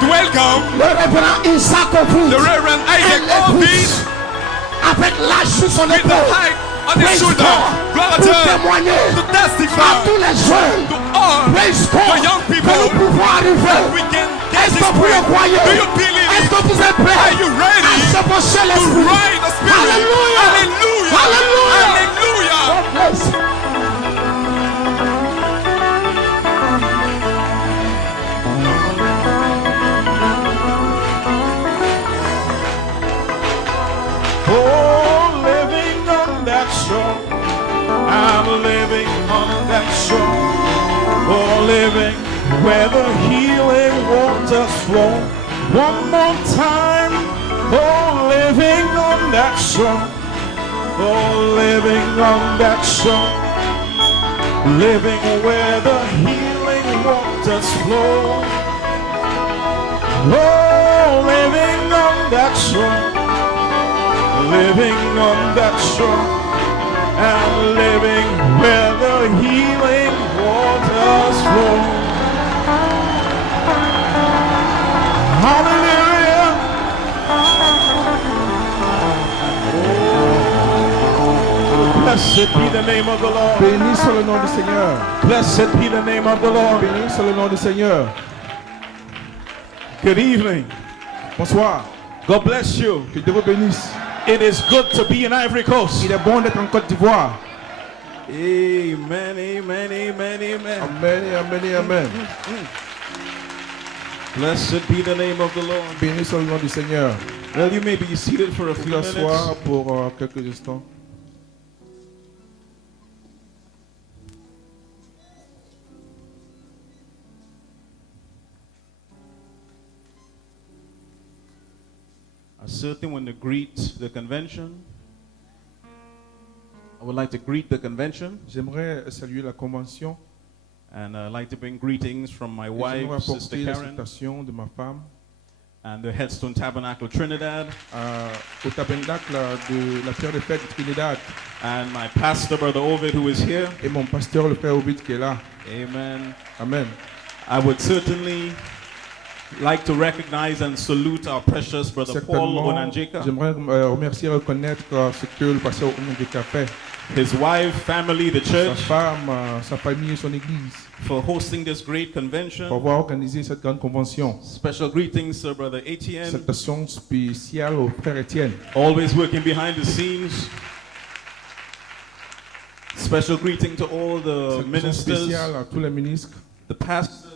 to welcome le révérend Isaac Obu. the Reverend Isaac Obi Avec l'âge sur son with the épaule. height on his Praise shoulder. God. Gloire à Pour Dieu. témoigner To à testify tous les jeunes. to all Praise the God. young Que nous people pouvons arriver. that we can get Est-ce this que vous le point. croyez? Do you believe Est-ce it? que vous êtes prêts Are you ready à chevaucher to l'esprit? ride the Spirit? Hallelujah. Hallelujah. Hallelujah. Hallelujah. God bless. Oh, living on that shore. I'm living on that shore. Oh, living where the healing waters flow. One more time. Oh, living on that shore. Oh, living on that shore. Living where the healing waters flow. Oh, living on that shore. Living on that shore and living where the healing waters flow. Hallelujah. Oh, blessed be the name of the Lord. Béni soit le nom du Seigneur. Blessed be the name of the Lord. Béni soit le nom du Seigneur. Good evening. Bonsoir. God bless you. Que Dieu vous bénisse. It is good to be in Ivory Coast. Il est bon d'être en Côte d'Ivoire. Amen, amen, amen, amen. Amen et amen et amen. Blessed be the name of the Lord. Béni soit le nom du Seigneur. Well, you may be seated for a Vous few minutes. asseoir pour quelques instants. I certainly want to greet the convention. I would like to greet the convention, J'aimerais saluer la convention. and I'd like to bring greetings from my Et wife, j'aimerais Sister apporter la Karen, salutation de ma femme and the Headstone Tabernacle Trinidad, au tabernacle de la Pierre de Fête de Trinidad and my pastor, Brother Ovid, who is here. et mon pasteur, le frère Ovid, qui est là. Amen. Amen. I would certainly like to recognize and salute our precious Brother Paul Certainement, Onanjeka, j'aimerais remercier et reconnaître ce que le pasteur Onanjeka fait. his wife, family, the Sa church, femme, sa famille et son église for hosting this great pour convention. avoir organisé cette grande convention. Special greetings to Brother Etienne, Salutations spéciales au frère Étienne. always working behind the scenes. Special greeting to all the Salutations ministers, spéciales à tous les ministres, the pastors,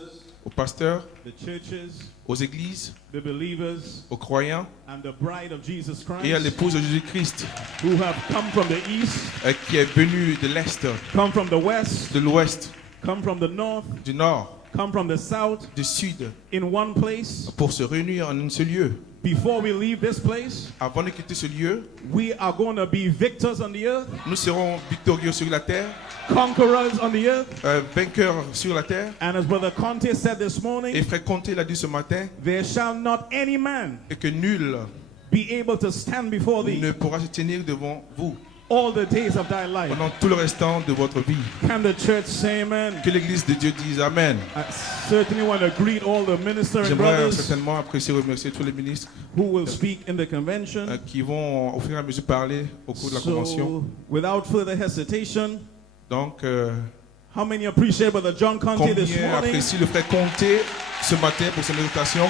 aux pasteurs, the churches, aux églises, the believers, aux croyants and the bride of Jesus et à Christ, l'épouse de Jésus-Christ who have come from the east, qui est venue de l'Est, come from the west, de l'Ouest, come from the north, du Nord, come from the south, du Sud in one place. pour se réunir en un seul lieu. Before we leave this place, Avant de quitter ce lieu, we are going to be victors on the earth, nous serons victorieux sur la terre, conquerors on the earth. vainqueurs sur la terre. And as Brother Conte said this Et morning, frère Comté l'a dit ce matin, there shall not any man et que nul be able to stand before thee ne pourra se tenir devant vous all the days of thy life. pendant tout le restant de votre vie. Can the church say amen? Que l'Église de Dieu dise Amen. I certainly want to greet all the ministers and J'aimerais brothers certainement apprécier et remercier tous les ministres who will speak in the convention. qui vont au fur et à mesure parler au cours de la convention. So, without further hesitation, Donc, how many appreciate Brother John Conte this combien morning? apprécie le frère Comté ce matin pour son invitation?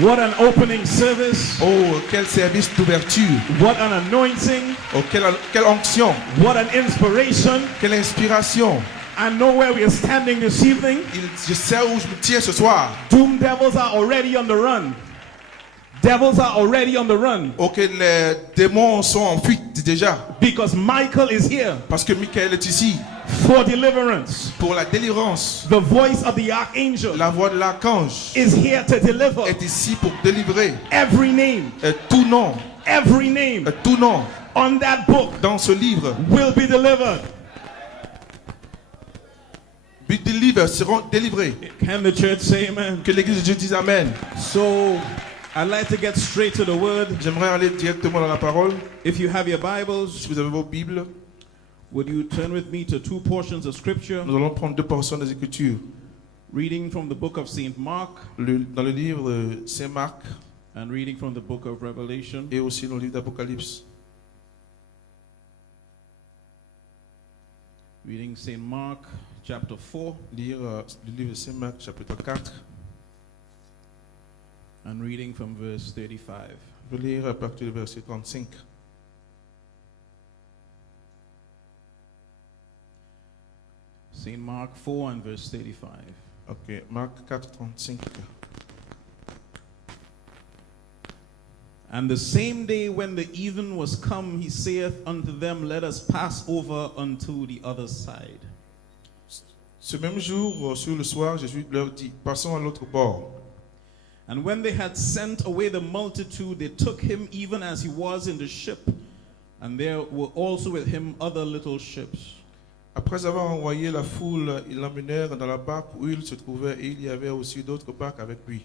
What an opening service. Oh, quel service d'ouverture! What an anointing. Oh, quelle onction! What an inspiration. Quelle inspiration! I know where we are standing this evening. Je sais où je me tiens ce soir. Doom devils are already on the run. Devils are already on the run. Ok, les démons sont en fuite déjà. Because Michael is here Parce que Michael est ici for deliverance. pour la délivrance. The voice of the archangel La voix de l'archange is here to deliver. est ici pour délivrer. Every name, Tout nom, every name tout nom on that book dans ce livre, will be delivered. seront délivrés. Can the church say amen? Que l'Église de Dieu dise Amen. So, I'd like to get straight to the word. J'aimerais aller directement dans la parole. If you have your Bibles, Si vous avez vos Bibles, would you turn with me to two portions of scripture? nous allons prendre deux portions des Écritures. Reading from the book of St. Mark dans le livre de Saint Marc and reading from the book of Revelation. et aussi dans le livre d'Apocalypse. Reading St. Mark chapter 4 Lire le livre de Saint Marc, chapitre 4. and reading from verse 35. Je vais lire à partir du verset 35. St. Mark 4 and verse 35. Ok, Marc 4, 35. And the same day when the even was come, he saith unto them, Let us pass over unto the other side. Ce même jour, sur le soir, Jésus leur dit, passons à l'autre bord. And when they had sent away the multitude, they took him even as he was in the ship. And there were also with him other little ships. Après avoir envoyé la foule, ils l'emmenèrent dans la barque où il se trouvait, et il y avait aussi d'autres barques avec lui.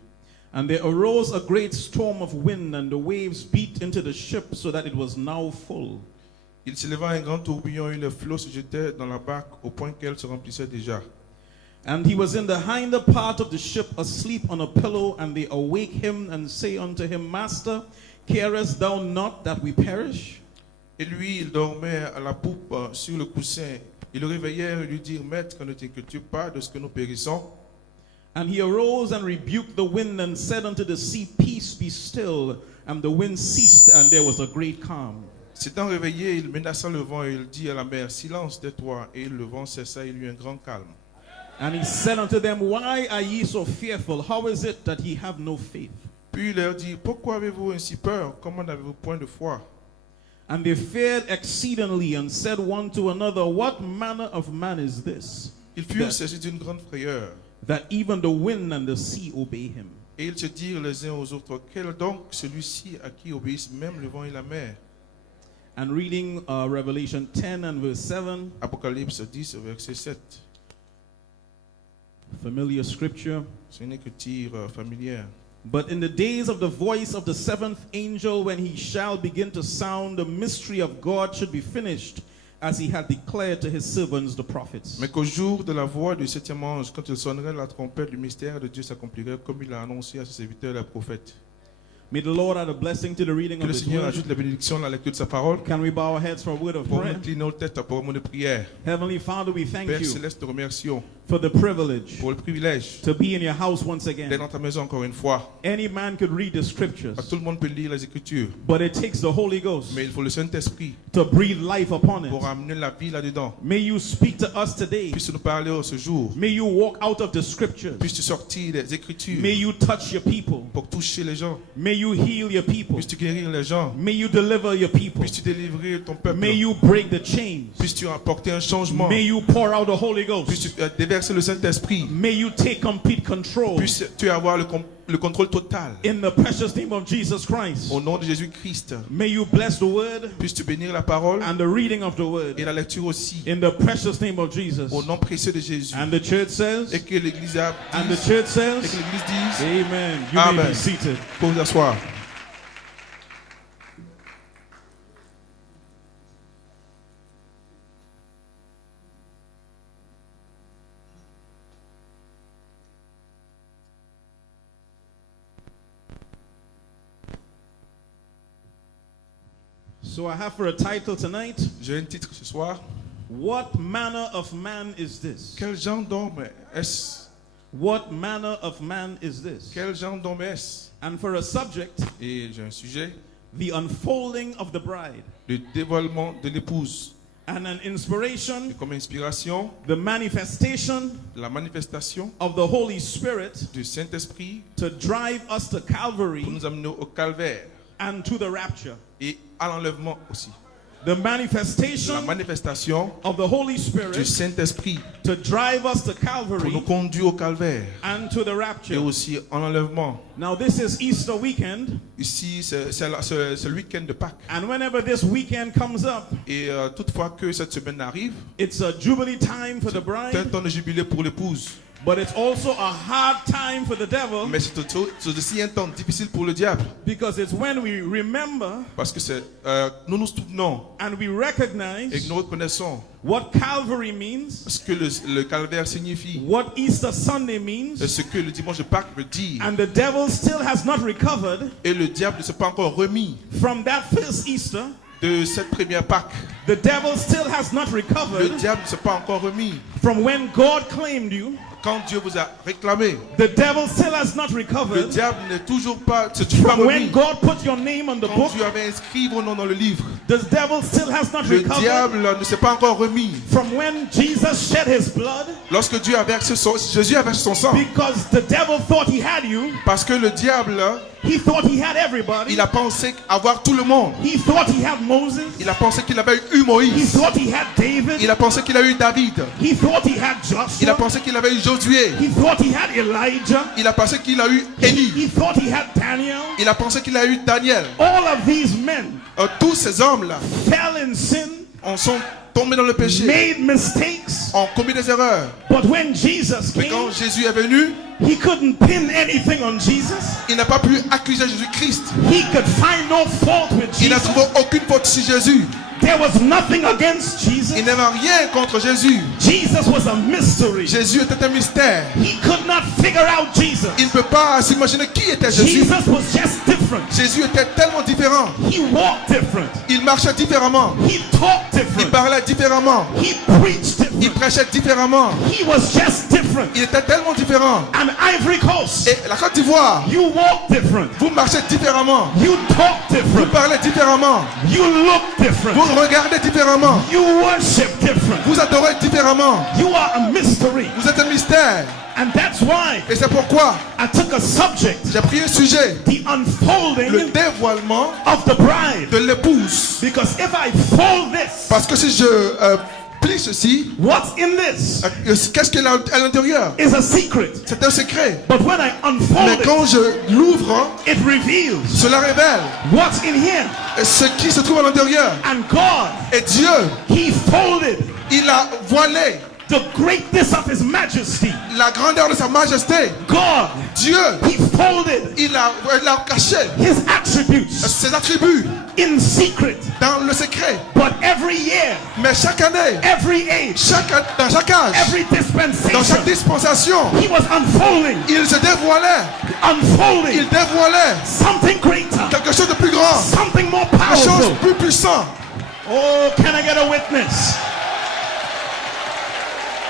And there arose a great storm of wind, and the waves beat into the ship, so that it was now full. Il s'éleva un grand tourbillon, et les flots se jetaient dans la barque au point qu'elle se remplissait déjà. And he was in the hinder part of the ship, asleep on a pillow, and they awake him and say unto him, Master, carest thou not that we perish? Et lui, il dormait à la poupe sur le coussin. Ils le réveillèrent et lui dirent, Maître, ne t'inquiètes-tu pas de ce que nous périssons? And he arose and rebuked the wind and said unto the sea, Peace, be still. And the wind ceased, and there was a great calm. S'étant réveillé, il menaça le vent et il dit à la mer, Silence, tais-toi. Et le vent cessa et il y eut un grand calme. And he said unto them, Why are ye so fearful? How is it that ye have no faith? Puis il leur dit, Pourquoi avez-vous ainsi peur? Comment n'avez-vous point de foi? And they feared exceedingly and said one to another, What manner of man is this, Ils furent saisis d'une grande frayeur. that even the wind and the sea obey him? Et ils se dirent les uns aux autres, Quel donc celui-ci à qui obéissent même le vent et la mer? And reading Revelation 10 and verse 7, Apocalypse 10, verset 7. familiar scripture. C'est une écriture familière. But in the days of the voice of the seventh angel, when he shall begin to sound, the mystery of God should be finished, as he had declared to his servants the prophets. Mais qu'au jour de la voix du septième ange, quand il sonnerait la trompette, le mystère de Dieu s'accomplirait comme il l'a annoncé à ses serviteurs les prophètes. May the Lord add a blessing to the reading Que of le his Seigneur word. ajoute la bénédiction à la lecture de sa parole. Can we bow our heads for a word of Pour prayer? incliner nos têtes pour un mot de prière. Heavenly Father, we thank Père you Céleste, te remercions for the privilege pour le privilège to be in your house once d'être again. dans ta maison encore une fois. Any man could read the scriptures, Tout le monde peut lire les Écritures, but it takes the Holy Ghost mais il faut le Saint-Esprit to breathe life upon pour it. amener la vie là-dedans. May you speak to us today. Puisses nous parler ce jour. May you walk out of the scriptures. Puisses-tu sortir des Écritures May you touch your people. pour toucher les gens. May you heal your people. Puisses-tu guérir les gens. May you deliver your people. Puisses-tu délivrer ton peuple. May you break the chains. Puisses-tu apporter un changement. May you pour out the Holy Ghost. Puisses-tu déverser le Saint-Esprit. May you take complete control. Puisses-tu avoir le contrôle total. In the precious name of Jesus Christ. Au nom de Jésus-Christ. May you bless the word Puisses-tu bénir la parole and the reading of the word. et la lecture aussi. In the precious name of Jesus. Au nom précieux de Jésus. And the church says, Et que l'Église dise. and the church Et says, que l'Église dise. Amen. You may Amen. be seated. Pour vous asseoir. So I have for a title tonight, J'ai un titre ce soir. What manner of man is this? Quel genre d'homme est-ce? What manner of man is this? Quel genre d'homme est-ce? And for a subject, Et j'ai un sujet. the unfolding of the bride. Le dévoilement de l'épouse. And an inspiration, Et comme inspiration, the manifestation la manifestation of the Holy Spirit du Saint-Esprit to drive us to pour Calvary nous amener au calvaire and to the rapture. et à l'enlèvement aussi. The La manifestation manifestation of the Holy du Spirit Saint-Esprit to drive us to pour Calvary nous conduire au calvaire and to the et rapture. aussi en enlèvement. Now this is Easter weekend, Ici, c'est le week-end de Pâques. and whenever this weekend comes up, Et toutefois que cette semaine arrive, it's a jubilee time for the c'est un bride temps de jubilé pour l'épouse. But it's also a hard time for the devil Mais c'est aussi un temps difficile pour le diable. because it's when we remember Parce que nous nous souvenons and we et recognize que nous reconnaissons what Calvary means, ce que le calvaire signifie, what Easter Sunday means, ce que le dimanche de Pâques veut dire. and the devil still has not recovered Et le diable ne s'est pas encore remis from that first Easter. de cette première Pâques. The devil still has not Le recovered diable ne s'est pas encore remis. from when God claimed you. Quand Dieu vous a réclamé, The devil still has not le recovered diable n'est toujours pas, se pas from when remis. God put your name on the Quand book. Dieu avait inscrit vos noms dans le livre, The devil still has not le recovered diable ne s'est pas encore remis. from when Jesus shed his blood, Lorsque Dieu a versé Jésus a versé son sang, because the devil thought he had you. parce que le diable, He thought he had everybody. il a pensé avoir tout le monde. He thought he had Moses. Il a pensé qu'il avait eu He Moïse. thought he had David. Il a pensé qu'il a eu David. He thought he had Il a Joshua. pensé qu'il avait eu Josué. He thought he had Elijah. Il a pensé qu'il a eu Élie. He thought he had Daniel. Il a pensé qu'il a eu Daniel. All of these men Tous ces hommes-là fell in sin, sont tombés dans le péché, made mistakes. ont commis des erreurs. But when Jesus Mais quand came, Jésus est venu, he couldn't pin anything on Jesus. il n'a pas pu accuser Jésus-Christ. He could find no fault with Il n'a Jesus. trouvé aucune faute sur Jésus. There was nothing against Jesus. Il n'avait rien contre Jésus. Jesus was a mystery. Jésus était un mystère. He could not figure out Jesus. Il ne peut pas s'imaginer qui était Jésus. Jesus was just different. Jésus était tellement différent. He walked different. Il marchait différemment. He talked Il different. parlait différemment. He preached Il different. prêchait différemment. He was just different. Il était tellement différent. And Ivory Coast, Et la Côte d'Ivoire, you walk different. vous marchez différemment. You talk Vous different. parlez différemment. You look different. Vous regardez différemment. You worship different. Vous adorez différemment. You are a mystery. Vous êtes un mystère. And that's why Et c'est pourquoi I took a subject, j'ai pris un sujet. the unfolding Le dévoilement of the bride. de l'épouse. Because if I fold this, Parce que si je plie ceci, what's in this qu'est-ce qu'il y a à l'intérieur? is a secret. C'est un secret. But when I Mais unfold quand je l'ouvre, it reveals cela révèle what's in here. ce qui se trouve à l'intérieur. And God, Et Dieu, He folded il a voilé the greatness of His majesty. la grandeur de sa majesté. God, Dieu, He folded il a caché His attributes ses attributs in secret. dans le secret. But every year, Mais chaque année, every age, dans chaque âge, every dans chaque dispensation, dispensation, He was unfolding, il se dévoilait. unfolding Il dévoilait something greater, quelque chose de plus grand, something more quelque chose powerful. de plus puissant. Oh, can I get a witness?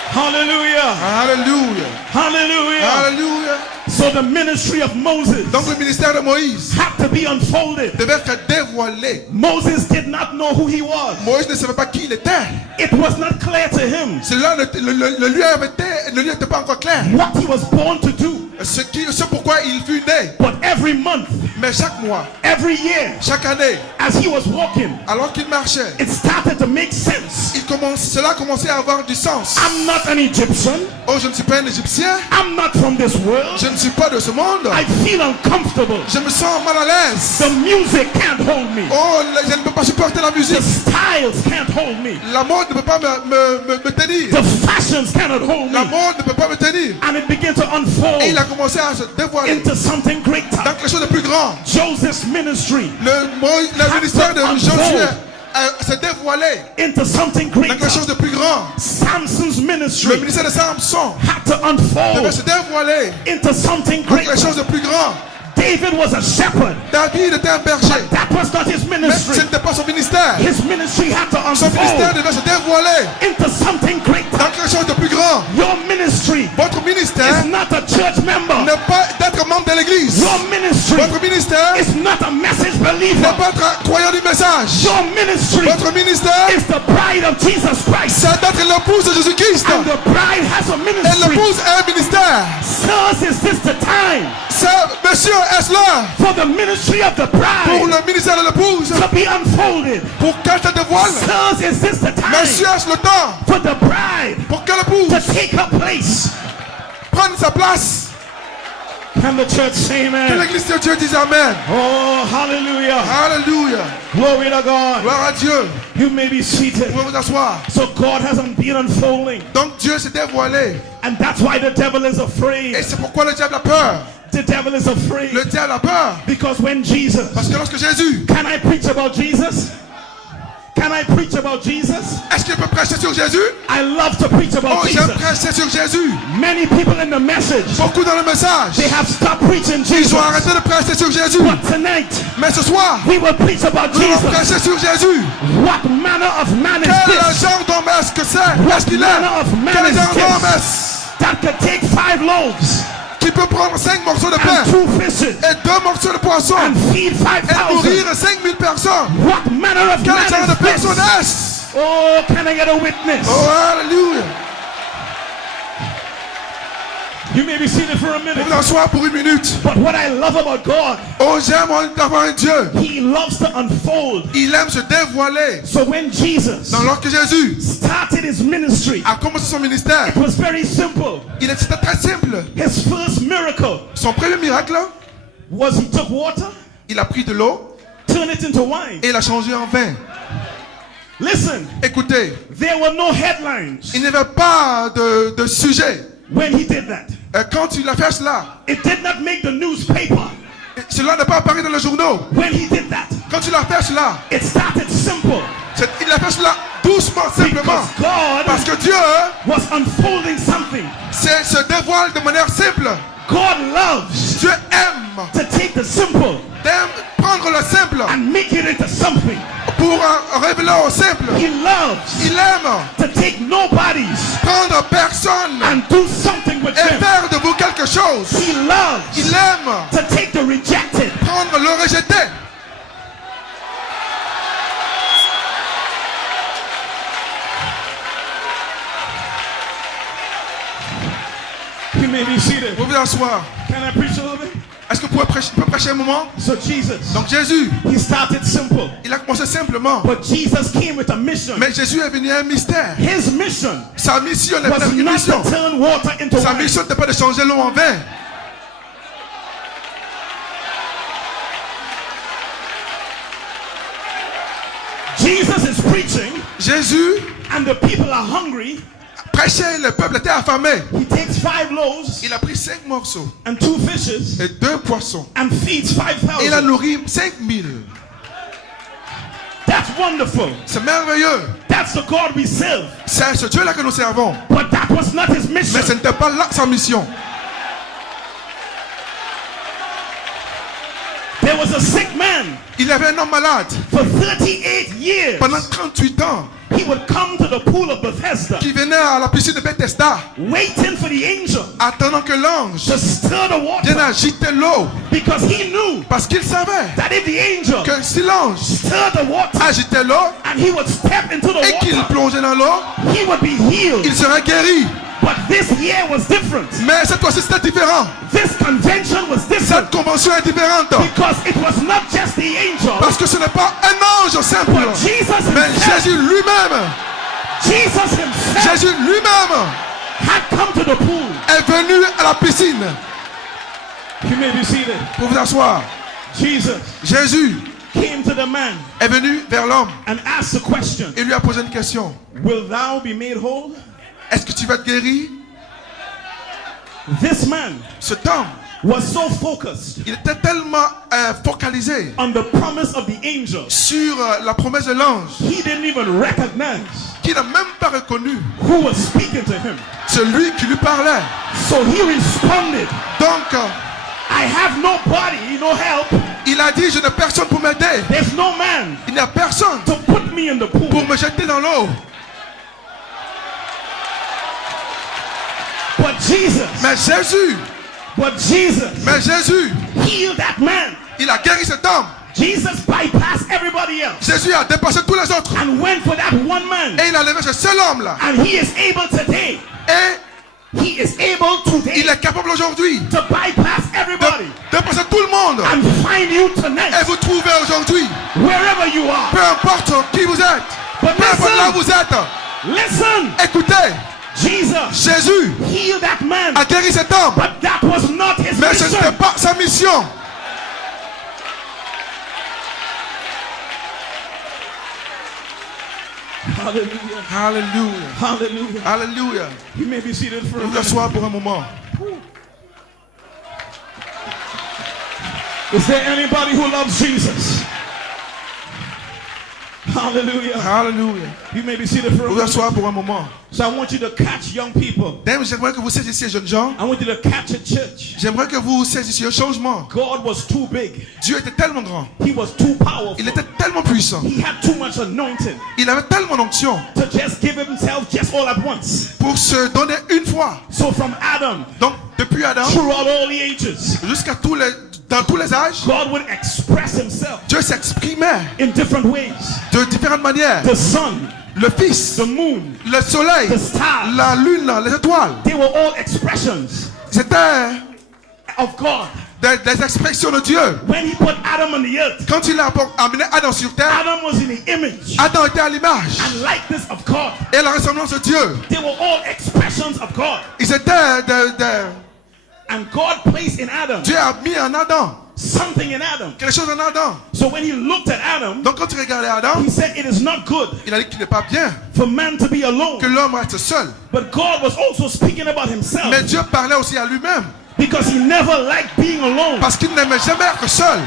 Hallelujah. Alléluia. Hallelujah. Alléluia. So the ministry of Moses Donc le ministère de Moïse had to be unfolded. devait être dévoilé. Moses did not know who he was. Moïse ne savait pas qui il était. It was not clear to him Cela le lui était pas encore clair. what he was born to do. Ce pourquoi il fut né. But every month, Mais chaque mois, every year, chaque année, as he was walking, alors qu'il marchait, it started to make sense. cela commençait à avoir du sens. I'm not an Egyptian. Oh, je ne suis pas un Égyptien. I'm not from this world. Je ne suis pas de ce monde. I feel uncomfortable. Je me sens mal à l'aise. The music can't hold me. Oh, je ne peux pas supporter la The musique. styles can't hold me. La mode ne peut pas me tenir. The fashions cannot hold La me. mode ne peut pas me tenir. And it began to Et unfold il a commencé à se dévoiler into something greater. dans quelque chose de plus grand. Joseph's ministry Le ministère de Josué s'est dévoilé into something dans quelque greater. chose de plus grand. Samson's Le ministry ministère de Samson had to devait unfold se dévoiler into something dans quelque greater. chose de plus grand. David was a shepherd. David était un berger, That was not his mais ce ministry. n'était pas son ministère. His ministry had to Son ministère unfold devait se dévoiler into something greater. dans quelque chose de plus grand. Your ministry Votre ministère is not a church member. n'est pas d'être membre de l'église. Your ministry Votre ministère is not a message n'est believer. pas être croyant du message. Your ministry Votre ministère, is the bride of Jesus Christ. c'est d'être l'épouse de Jésus-Christ. And the bride has a Et ministry. l'épouse a un ministère. Sirs, is this the time C'est, monsieur, est-ce là for the ministry of the pour bride le ministère de l'épouse, to be unfolded? pour qu'elle se dévoile? Sirs, is this the time Monsieur, est-ce le temps for the bride pour que l'épouse to take her place? prenne sa place? Can the church say Que amen? l'église de Dieu dise Amen. Oh, hallelujah. Alléluia. Glory to God. Gloire à Dieu. You may be Vous seated. pouvez vous asseoir. So God has been unfolding. Donc Dieu s'est dévoilé. And that's why the devil is Et afraid. c'est pourquoi le diable a peur. The devil is afraid. Le diable a peur. Because when Jesus, Parce que lorsque Jésus, can I preach about Jesus? Can I preach about Jesus? est-ce qu'il peut prêcher sur Jésus? I love to preach Oh, about j'aime Jesus. prêcher sur Jésus. Many people in the message, Beaucoup dans le message. they have stopped preaching Ils Jesus. ont arrêté de prêcher sur Jésus. But tonight, Mais ce soir, we will preach about nous allons Jesus. prêcher sur Jésus. What manner of man is Quel this genre d'homme est-ce que c'est? Est-ce qu'il manner of est? man Quel is genre d'homme this? est-ce that could take 5 loaves qui peut prendre 5 morceaux de pain and 2 fishes et 2 morceaux de poisson and feed et 5,000? nourrir 5000 personnes? What manner of Quel man genre de is personne this? est-ce? Oh, can I get a witness? Oh, alléluia. You may be seated for a Vous minute. vous asseoir pour une minute. But what I love about God, Oh, j'aime d'avoir un Dieu. He loves to unfold. Il aime se dévoiler. So when Jesus Donc, lorsque Jésus started His ministry, a commencé son ministère, it was very simple. c'était très simple. His first miracle Son premier miracle, was He took water, il a pris de l'eau turned it into wine. et l'a changé en vin. Listen, Écoutez, there were no headlines il n'y avait pas de sujet. when He did that. Quand il a fait cela, It did not make the newspaper cela n'a pas apparu dans les journaux. when He did that. Quand il a fait cela, It started simple il a fait cela doucement, simplement. because God Parce que Dieu was unfolding something. se dévoile de manière simple. God loves Dieu aime to take the simple prendre le simple and make it into something. pour révéler au simple. He loves Il aime to take nobodies prendre personne and do something with et them. faire de vous quelque chose. He loves Il aime to take the rejected prendre le rejeté. You may be seated. Vous pouvez asseoir. Can I preach a little bit? Est-ce que vous pouvez prêcher un moment? So Jesus, Donc Jésus, He started simple, il a commencé simplement. but Jesus came with a mission. Mais Jésus est venu à un mystère. His mission Sa mission n'est pas was une not mission. to turn water into Sa wine. mission n'était pas de changer l'eau en vin. Jesus is preaching Jésus and the people are hungry. prêchait, le peuple était affamé. He takes 5 loaves Il a pris 5 morceaux and 2 fishes et 2 poissons. and feeds Et il a 5,000. nourri 5000. That's wonderful. C'est merveilleux. That's the God we serve. C'est ce Dieu-là que nous servons. But that was not His Mais mission. ce n'était pas là sa mission. There was a sick man Il y avait un homme malade for 38 years. pendant 38 ans He would come to the pool of Bethesda, qui venait à la piscine de Bethesda waiting for the angel attendant que l'ange to stir the vienne water, agiter l'eau. because he knew Parce qu'il savait that if the angel que si l'ange stirred the water agitait l'eau and he would step into the et qu'il water, plongeait dans l'eau, he would be healed. il serait guéri. But this year was different. Mais cette fois-ci c'était différent. This convention was different Cette convention est différente. because it was not just the angel, Parce que ce n'est pas un ange simple. but Jesus Mais himself. Jésus lui-même, Jesus himself Jésus lui-même had come to the pool. est venu à la piscine. You may be seated. Pour vous asseoir. Jesus Jésus came to the man est venu vers l'homme and asked the question, et lui a posé une question. will thou be made whole? Est-ce que tu vas être guéri? This man Cet homme, was so focused il était tellement focalisé on the promise of the angel, sur la promesse de l'ange he didn't even recognize qu'il n'a même pas reconnu who was speaking to him. celui qui lui parlait. So he responded, Donc, I have nobody, no help. il a dit, je n'ai personne pour m'aider. There's no man Il n'y a personne to put me in the pool. pour me jeter dans l'eau. But Jesus, Mais Jésus healed that man. il a guéri cet homme. Jesus bypassed everybody else Jésus a dépassé tous les autres. and went for that one man. Et il a levé ce seul homme-là. And he is able today. Et He is able today il est capable aujourd'hui to bypass everybody de dépasser tout le monde. and find you tonight, Et vous trouvez aujourd'hui, wherever you are. peu importe qui vous êtes, But peu importe là où listen, vous êtes, listen. écoutez, Jesus Jésus healed that man, a guéri cet homme, but that was not his mais ce n'était mission. pas sa mission. Hallelujah. Alléluia. Hallelujah. Alléluia. You may be seated for a Vous minute. asseoir pour un moment. Is there anybody who loves Jesus? Hallelujah. Alléluia. You may be seated for a Vous minute. asseoir pour un moment. So I want you to catch young people. D'ailleurs, j'aimerais que vous saisissiez, jeunes gens. I want you to catch a church. J'aimerais que vous saisissiez un changement. God was too big. Dieu était tellement grand. He was too powerful. Il était tellement puissant. He had too much anointing Il avait tellement d'onction to just give himself just all at once. pour se donner une fois. So from Adam Donc, depuis Adam, throughout all the ages, jusqu'à dans tous les âges, God would express himself Dieu s'exprimait in different ways. de différentes manières. The sun, Le Fils, the moon, le soleil, the stars, la lune, les étoiles. they were all expressions C'était of God. des expressions de Dieu. When he put Adam on the earth, Quand il a amené Adam sur terre, Adam was in the image Adam était à l'image and likeness of God. et la ressemblance de Dieu. They were all expressions of God. Ils étaient And God placed in Adam Dieu a mis en Adam something in Adam. quelque chose en Adam. So when he looked at Adam, Donc quand il regardait Adam, he said, it is not good il a dit qu'il n'est pas bien for man to be alone. que l'homme reste seul. But God was also speaking about himself Mais Dieu parlait aussi à lui-même because he never liked being alone. parce qu'il n'aimait jamais être seul.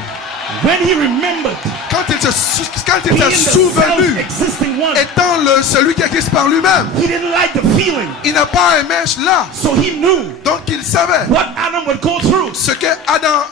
When he remembered Quand il being s'est the souvenu self-existing one, étant celui qui existe par lui-même, he didn't like the feeling. il n'a pas aimé cela. So he knew Donc il savait what Adam would go through. ce que Adam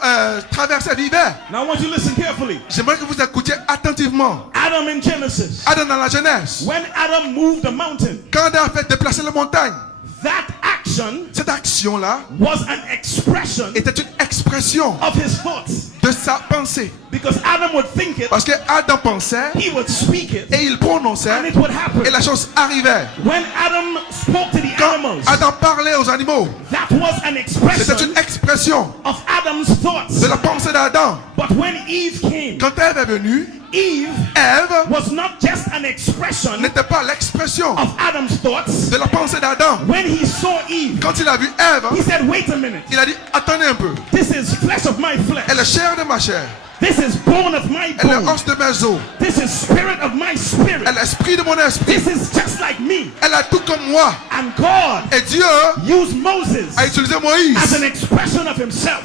traversait, vivait. Now I want you to listen carefully. J'aimerais que vous écoutiez attentivement. Adam in Genesis, Adam dans la Genèse, when Adam moved the mountain, quand Adam a fait déplacer la montagne, that action cette action-là was an expression était une expression of his thoughts. de sa pensée. Because Adam would think it, Parce que Adam pensait he would speak it, et il and prononçait it would happen. et la chose arrivait. When Adam spoke to the Quand animals, Adam parlait aux animaux, that was an c'était expression une expression of Adam's thoughts. de la pensée d'Adam. But when Eve came, Quand Ève est venue, Eve Ève was not just an expression n'était pas l'expression of Adam's thoughts. de la pensée d'Adam. When he saw Eve, Quand il a vu Ève, he said, wait a minute. il a dit, attendez un peu. This is flesh of my flesh. Elle est chair de ma chair. This is bone of my Elle est bone. os de mes os. This is spirit of my spirit. Elle est esprit de mon esprit. This is just like me. Elle est tout comme moi. And God Et Dieu used Moses a utilisé as Moïse an expression of himself.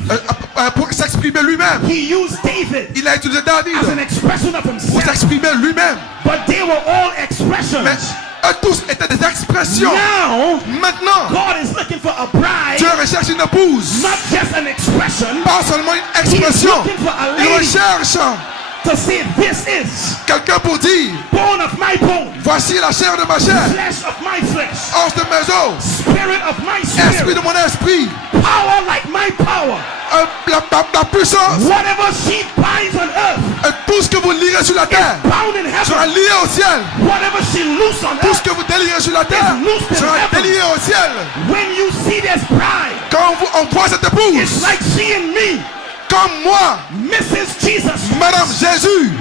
pour s'exprimer lui-même. He used David Il a utilisé David as an expression of pour himself. s'exprimer lui-même. But they were all Mais expressions. eux tous étaient des expressions. Now, Maintenant, God is looking for a bride, Dieu recherche une épouse. not just an expression, Pas seulement une expression. looking for a Il lady. recherche to say, this is quelqu'un pour dire, bone of my bone, voici la chair de ma chair, flesh of my flesh, os de mes os, spirit of my esprit spirit, de mon esprit, power like my power. la puissance. Whatever she binds on earth Tout ce que vous lirez sur la is terre bound in sera heaven. lié au ciel. Whatever she loose on Tout ce earth, que vous délirez sur la terre sera délié au ciel. when you see this bride, Quand on voit cette it's épouse, like seeing me, comme moi, Mrs. Jesus. Madame Jésus.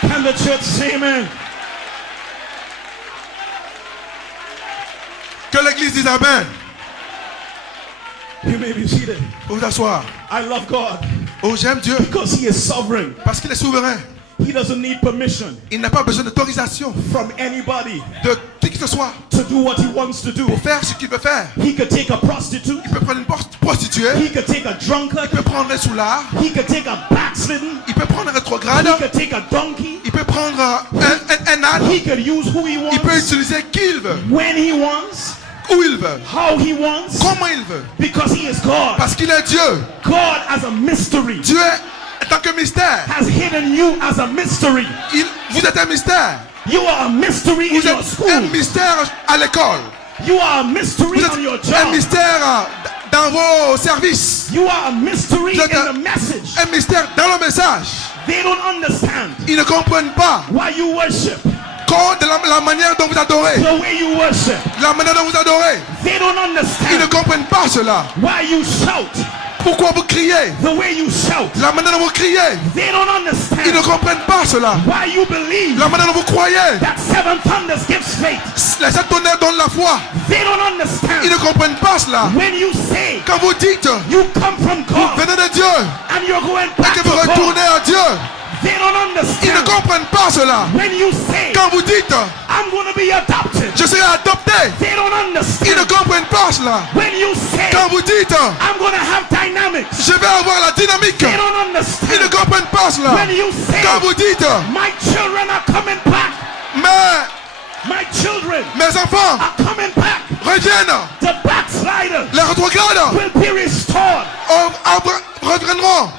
Can the church say amen? Que l'église dise Amen. You may be seated. Pour vous asseoir. I love God Oh, j'aime Dieu because He is sovereign. parce qu'il est souverain. He doesn't need permission Il n'a pas besoin d'autorisation from anybody de qui que ce soit to do what He wants to do. pour faire ce qu'il veut faire. He could take a prostitute. Il peut prendre une prostituée, He could take a drunkard. il peut prendre un soulard, He could take a backslidden. il peut prendre un rétrograde, He could take a donkey. il peut prendre un âne, He could use who he il peut wants, utiliser qui il veut, when he wants, où il veut, how he wants, comment il veut. because he is God. Parce qu'il est Dieu. God as a mystery Dieu est tant que mystère. has hidden you as a mystery. Vous êtes un mystère. You are a mystery in Vous your êtes un school. mystère à l'école. You are a mystery Vous on your êtes un job. mystère dans vos services. You are a mystery Vous êtes in the message. un mystère dans le message. They don't understand Ils ne comprennent pas why you worship de la manière dont vous adorez. the way you worship. La manière dont vous adorez. They don't Ils ne understand comprennent pas cela. why you shout Pourquoi vous criez? the way you shout. La manière dont vous criez. They don't Ils ne understand comprennent pas cela. why you believe La manière dont vous croyez. that 7 thunders gives faith. Les sept tonnerres donnent la foi. They don't Ils understand ne comprennent pas cela. when you say Quand vous dites, you come from God venez de Dieu and you're going et back que to vous God. retournez à Dieu. They don't Ils ne understand comprennent pas cela. when you say Quand vous dites, I'm going to be adopted. je serai adopté. They don't Ils ne understand comprennent pas cela. when you say Quand vous dites, I'm going to have dynamics. je vais avoir la dynamique. They don't Ils ne understand comprennent pas cela. when you say Quand vous dites, my children are coming back. My children mes enfants are coming back. reviennent, The backslider les rétrogrades will be restored. reviendront.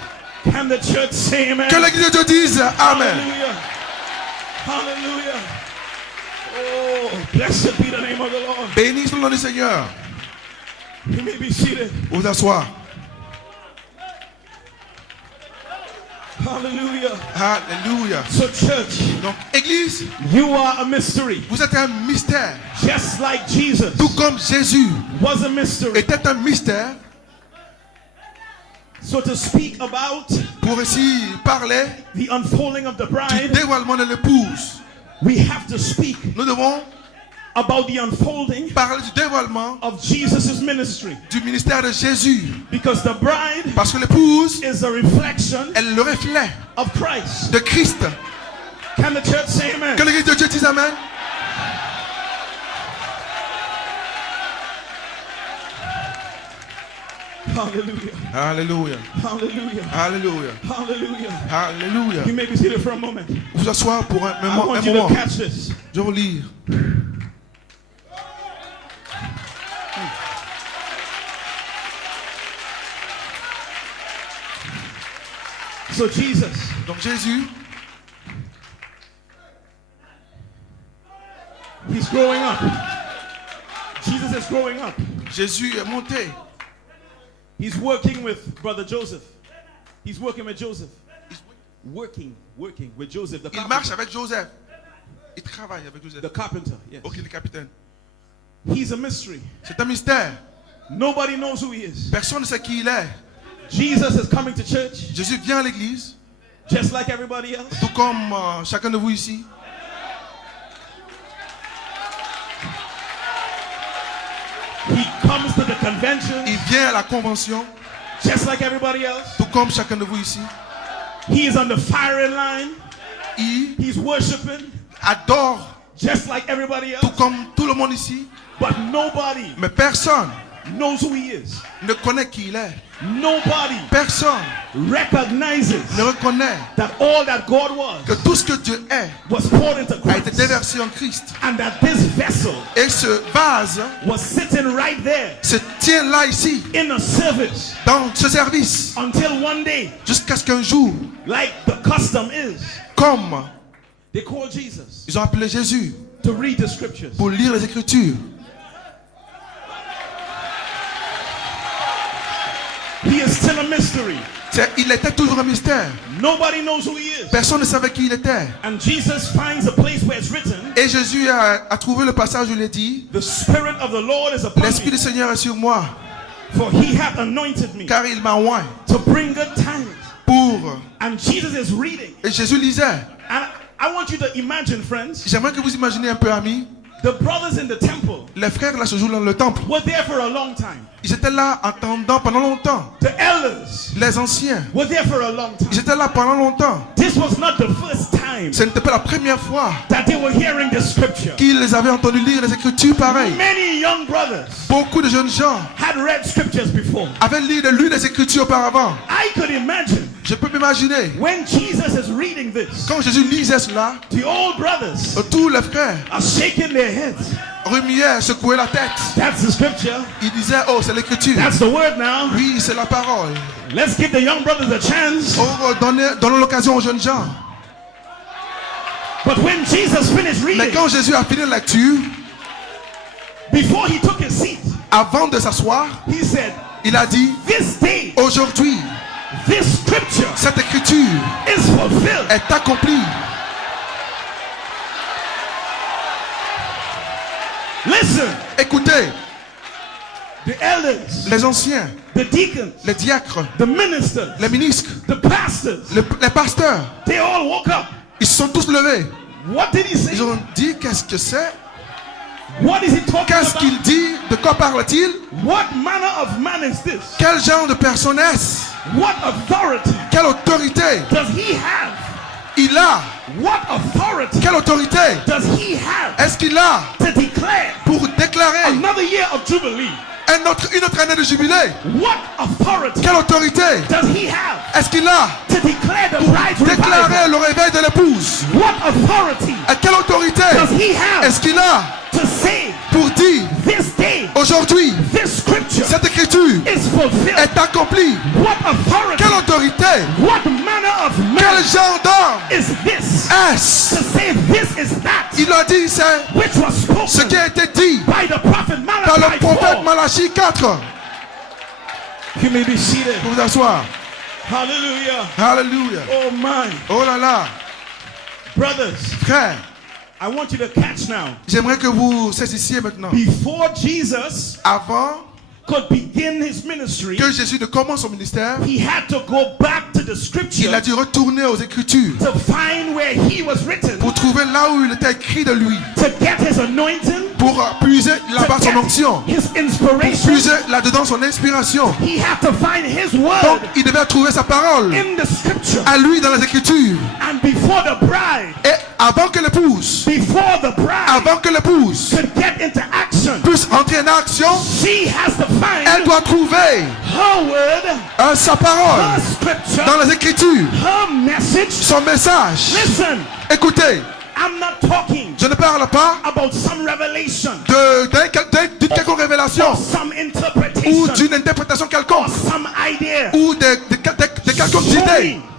Can the church say amen? Que l'église de Dieu dise Amen. Hallelujah. Hallelujah. Oh, blessed be the name of the Lord. Béni soit le nom du Seigneur. You may be seated. Vous asseoir. Hallelujah. Alléluia. So church, Donc, église, you are a mystery. vous êtes un mystère. Just like Jesus Tout comme Jésus was a mystery. était un mystère. So to speak about Pour ici parler the unfolding of the du bride, dévoilement de l'épouse, we have to speak nous devons about the unfolding parler du dévoilement of Jesus' ministry. du ministère de Jésus. Because the bride Parce que l'épouse is a reflection est le reflet of Christ. de Christ. Can the church say amen? Que l'église de Dieu dise Amen. Hallelujah. Alléluia. Hallelujah. Alléluia. Hallelujah. Alléluia. You may be seated for a moment. Vous asseoir pour un I moment. want Un you moment. to catch this. Je vais vous lire. So Jesus, Donc Jésus, he's growing up. Jesus is growing up. Jésus est monté. He's working with brother Joseph. He's working with Joseph. Working with Joseph, the Il marche carpenter. avec Joseph. Il travaille avec Joseph. The carpenter, yes. Ok, le capitaine. He's a mystery. C'est un mystère. Nobody knows who he is. Personne ne sait qui il est. Jesus is coming to church Jésus vient à l'église, just like everybody else. tout comme chacun de vous ici. He comes to the convention Il vient à la convention, just like everybody else. tout comme chacun de vous ici. He is on the firing line. Il He's worshiping adore, just like everybody tout else. comme tout le monde ici. But nobody Mais personne knows who he is. ne connaît qui il est. Nobody Personne recognizes ne reconnaît that all that God was que tout ce que Dieu est was poured into a été Christ. déversé en Christ. And that this vessel Et ce vase was sitting right there se tient là ici, in a service dans ce service, until one day, jusqu'à ce qu'un jour, like the custom is, comme they call Jesus ils ont appelé Jésus to read the scriptures. pour lire les Écritures. He is still a mystery. Il était toujours un mystère. Nobody knows who he is. Personne ne savait qui il était. And Jesus finds a place where it's written, Et Jésus a trouvé le passage où il est dit, the Spirit of the Lord is upon l'Esprit me, du Seigneur est sur moi, for he hath anointed me car il m'a oint to bring good tidings. pour... And Jesus is reading. Et Jésus lisait. And I want you to imagine, friends, J'aimerais que vous imaginez un peu, amis, the brothers in the temple les frères là ce jour dans le temple. were there for a long time. Ils étaient là attendant pendant longtemps. The elders Les anciens, were there for a long ils time. étaient là pendant longtemps. This was not the first time Ce n'était pas la première fois that they were hearing the scripture. qu'ils les avaient entendus lire les Écritures pareilles. Many young brothers Beaucoup de jeunes gens had read scriptures before. avaient lu les Écritures auparavant. I could imagine Je peux m'imaginer, when Jesus is reading this, quand Jésus lisait cela, the old brothers tous les frères are shaking their heads. remuaient, secouaient la tête. That's the scripture. Ils disaient, oh, c'est l'Écriture. That's the word now. Oui, c'est la parole. Let's give the young brothers a chance. Oh, donnons l'occasion aux jeunes gens. But when Jesus finished Mais reading, quand Jésus a fini la lecture, before he took his seat, avant de s'asseoir, he said, il a dit, this day, aujourd'hui, this scripture cette Écriture is fulfilled. est accomplie. Listen, Écoutez, the elders, les anciens, the deacons, les diacres, the ministers, les ministres, the pastors, les pasteurs, they all woke up. ils se sont tous levés. What did he say? Ils ont dit, qu'est-ce que c'est? What is he talking Qu'est-ce about? qu'il dit? De quoi parle-t-il? What manner of man is this? Quel genre de personne est-ce? What authority Quelle autorité does he have? il a? What authority Quelle autorité does he have est-ce qu'il a to declare pour déclarer another year of Jubilee? une autre année de jubilé? What authority Quelle autorité does he have est-ce qu'il a to declare the pour bride's revival? déclarer le réveil de l'épouse? What authority Et quelle autorité does he have est-ce qu'il a to say pour dire this day, aujourd'hui this scripture cette écriture is fulfilled? est accomplie? What authority, Quelle autorité? what manner of Quel man genre d'homme is this est-ce? to say this is that Il a dit c'est which was ce qui spoken a été dit by the prophet par le Malachi prophète 4? Malachie 4. You may be seated. Pour vous asseoir. Hallelujah. Alléluia. Oh my. Oh là là. Brothers, Frère, I want you to catch now. j'aimerais que vous saisissiez maintenant. Before Jesus Avant could begin his ministry, que Jésus ne commence son ministère, he had to go back to the il scripture a dû retourner aux Écritures to find where he was written, pour trouver là où il était écrit de lui, to get his anointing, pour puiser to là-bas son get onction, his pour inspiration. puiser là-dedans son inspiration. He had to find his Donc word il devait trouver sa parole in the scripture. à lui dans les Écritures. And before the bride, Et avant que l'épouse could get into action, puisse entrer en action, she has to elle find doit trouver her word, sa parole her scripture, dans les Écritures, her message. son message. Listen, Écoutez, I'm not talking je ne parle pas about some revelation d'une quelconque révélation or some ou interpretation d'une interprétation or quelconque some idea. ou de quelconque Show idée. me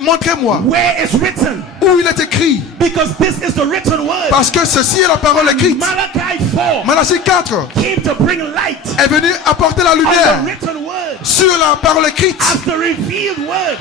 Montrez-moi where it's written, où il est écrit, because this is the written word. parce que ceci est la parole écrite. Malachi 4 Malachie 4 came to bring light est venu apporter la on the lumière written word sur la parole écrite as the revealed word.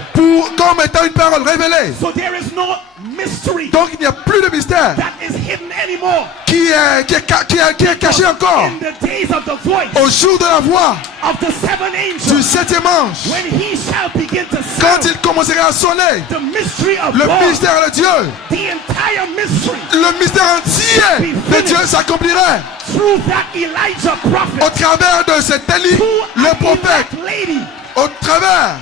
comme étant une parole révélée. So there is no mystery Donc il n'y a plus de mystère that is hidden anymore. qui est caché encore. In the days of the voice Au jour de la voix of the seven du angels, septième ange, when he shall begin to quand sound il commencerait à sonner, the mystery of le God, mystère de Dieu, the entire mystery le mystère entier de Dieu s'accomplirait through that Elijah au prophet, travers de cet Élie, through le an prophète, elect lady. au travers.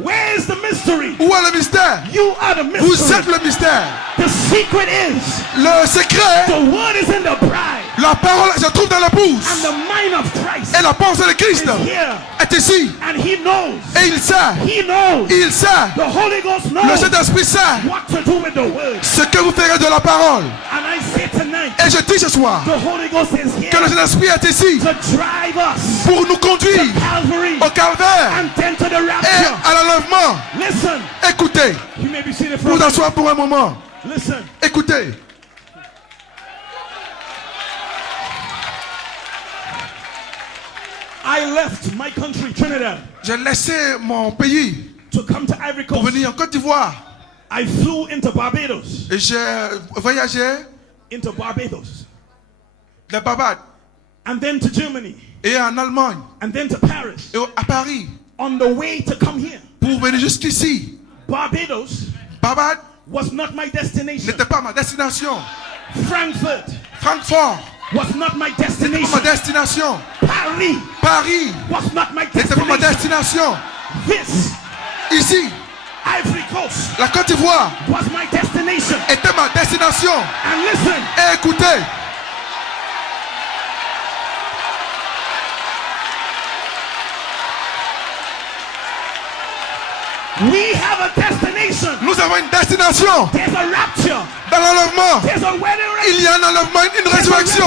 Where is the mystery? Où est le mystère? You are the Vous mystery. êtes le mystère. The secret is Le secret, the word is in the bride, la parole se trouve dans and l'épouse. the mind of Christ Et la pensée de Christ is here, est ici. and he knows. Et il sait, He knows. il sait, The Holy Ghost le knows Saint-Esprit sait what to do with the word. ce que vous ferez de la parole. And I say tonight, Et je dis ce soir the Holy Ghost is here que le Saint-Esprit est ici to drive us pour nous to conduire Calvary au calvaire and then to the et rapture. à l'enlèvement. Listen, Écoutez, you may be seated for vous a minute. asseoir pour un moment. Listen, Écoutez, I left my country, Trinidad, j'ai laissé mon pays to come to Ivory pour Coast. venir en Côte d'Ivoire I flew into Barbados, et j'ai voyagé de Barbade and then to Germany, et en Allemagne and then to Paris. et à Paris On the way to come here, pour venir jusqu'ici. Barbados Barbade was not my destination. n'était pas ma destination. Frankfurt Francfort was not my n'était pas destination. ma destination. Paris Paris was not my n'était pas ma destination. destination. This Ici, Ivory Coast la Côte d'Ivoire was my destination. était ma destination. And listen, Et écoutez, we have a destination. nous avons une destination. There's a rapture. Dans l'enlèvement, There's a wedding. il y a un enlèvement, une résurrection.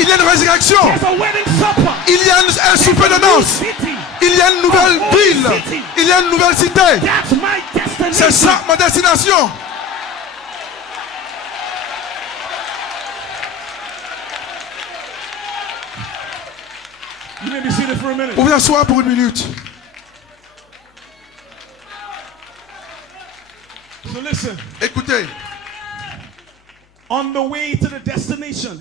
Il y a une résurrection. There's a wedding supper. Il y a un souper de noces. City. Il y a une nouvelle ville. Il y a une nouvelle cité. That's my destination. C'est ça ma destination. You may be seated for a minute. Vous vous asseoir pour une minute. So listen, Écoutez, on the way to the destination,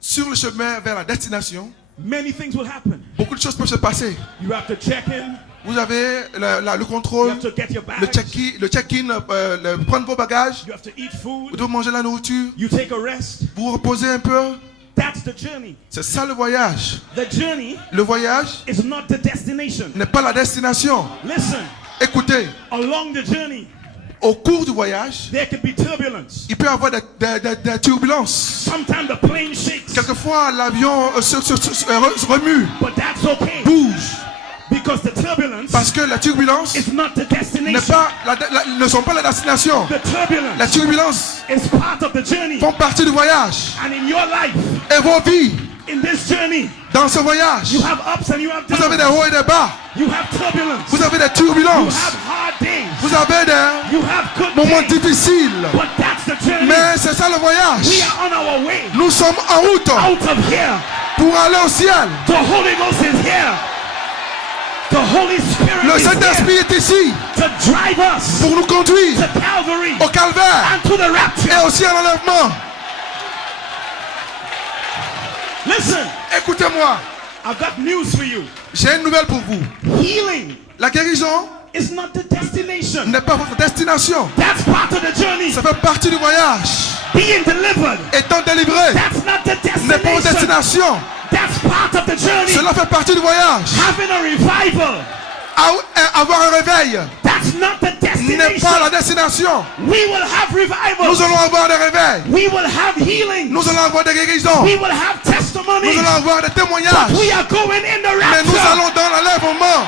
sur le chemin vers la destination, Many things will happen. Beaucoup de choses peuvent se passer. You have to check in. Vous avez le You contrôle, have to get your le bags. check-in, prendre vos bagages. You have to eat Vous food. devez manger la nourriture. You take a rest. Vous vous reposez un peu. That's the journey. C'est ça le voyage. The journey Le voyage is not the destination. n'est pas la destination. Listen, Écoutez, along the journey, au cours du voyage, there could be turbulence. il peut y avoir des turbulences. Sometimes the plane shakes, Quelquefois, l'avion se remue, but that's okay bouge. because the turbulence Parce que la turbulence is not the destination. ne sont pas la destination. The turbulence La turbulence is part of the journey. font partie du voyage. And in your life, Et vos vies, in this journey, dans ce voyage, you have ups and you have vous avez des downs. hauts et des bas. You have turbulence. Vous avez des You turbulences. have hard days. Vous avez des You have good moments days. difficiles. But that's the journey. Mais c'est ça le We voyage. are on our way Nous sommes en route out of here. pour aller au ciel. The Holy Ghost is here. The Holy Spirit Le is here Saint-Esprit est ici to drive us pour nous conduire to Calvary au calvaire and to the et rapture. aussi à l'enlèvement. Listen, Écoutez-moi, I've got news for you. j'ai une nouvelle pour vous. Healing La guérison is not the destination. n'est pas votre destination. That's part of the journey. Ça fait partie du voyage. Being delivered, Étant délivré that's not the n'est pas votre destination. destination. That's part of the journey. Cela fait partie du voyage. Having a revival, Avoir un réveil that's not the n'est destination. pas la destination. We will have revival. Nous allons avoir des réveils. We will have healing. Nous allons avoir des guérisons. We will have Nous testimonies. allons avoir des témoignages. We are going in the Mais nous rapture. allons dans l'enlèvement.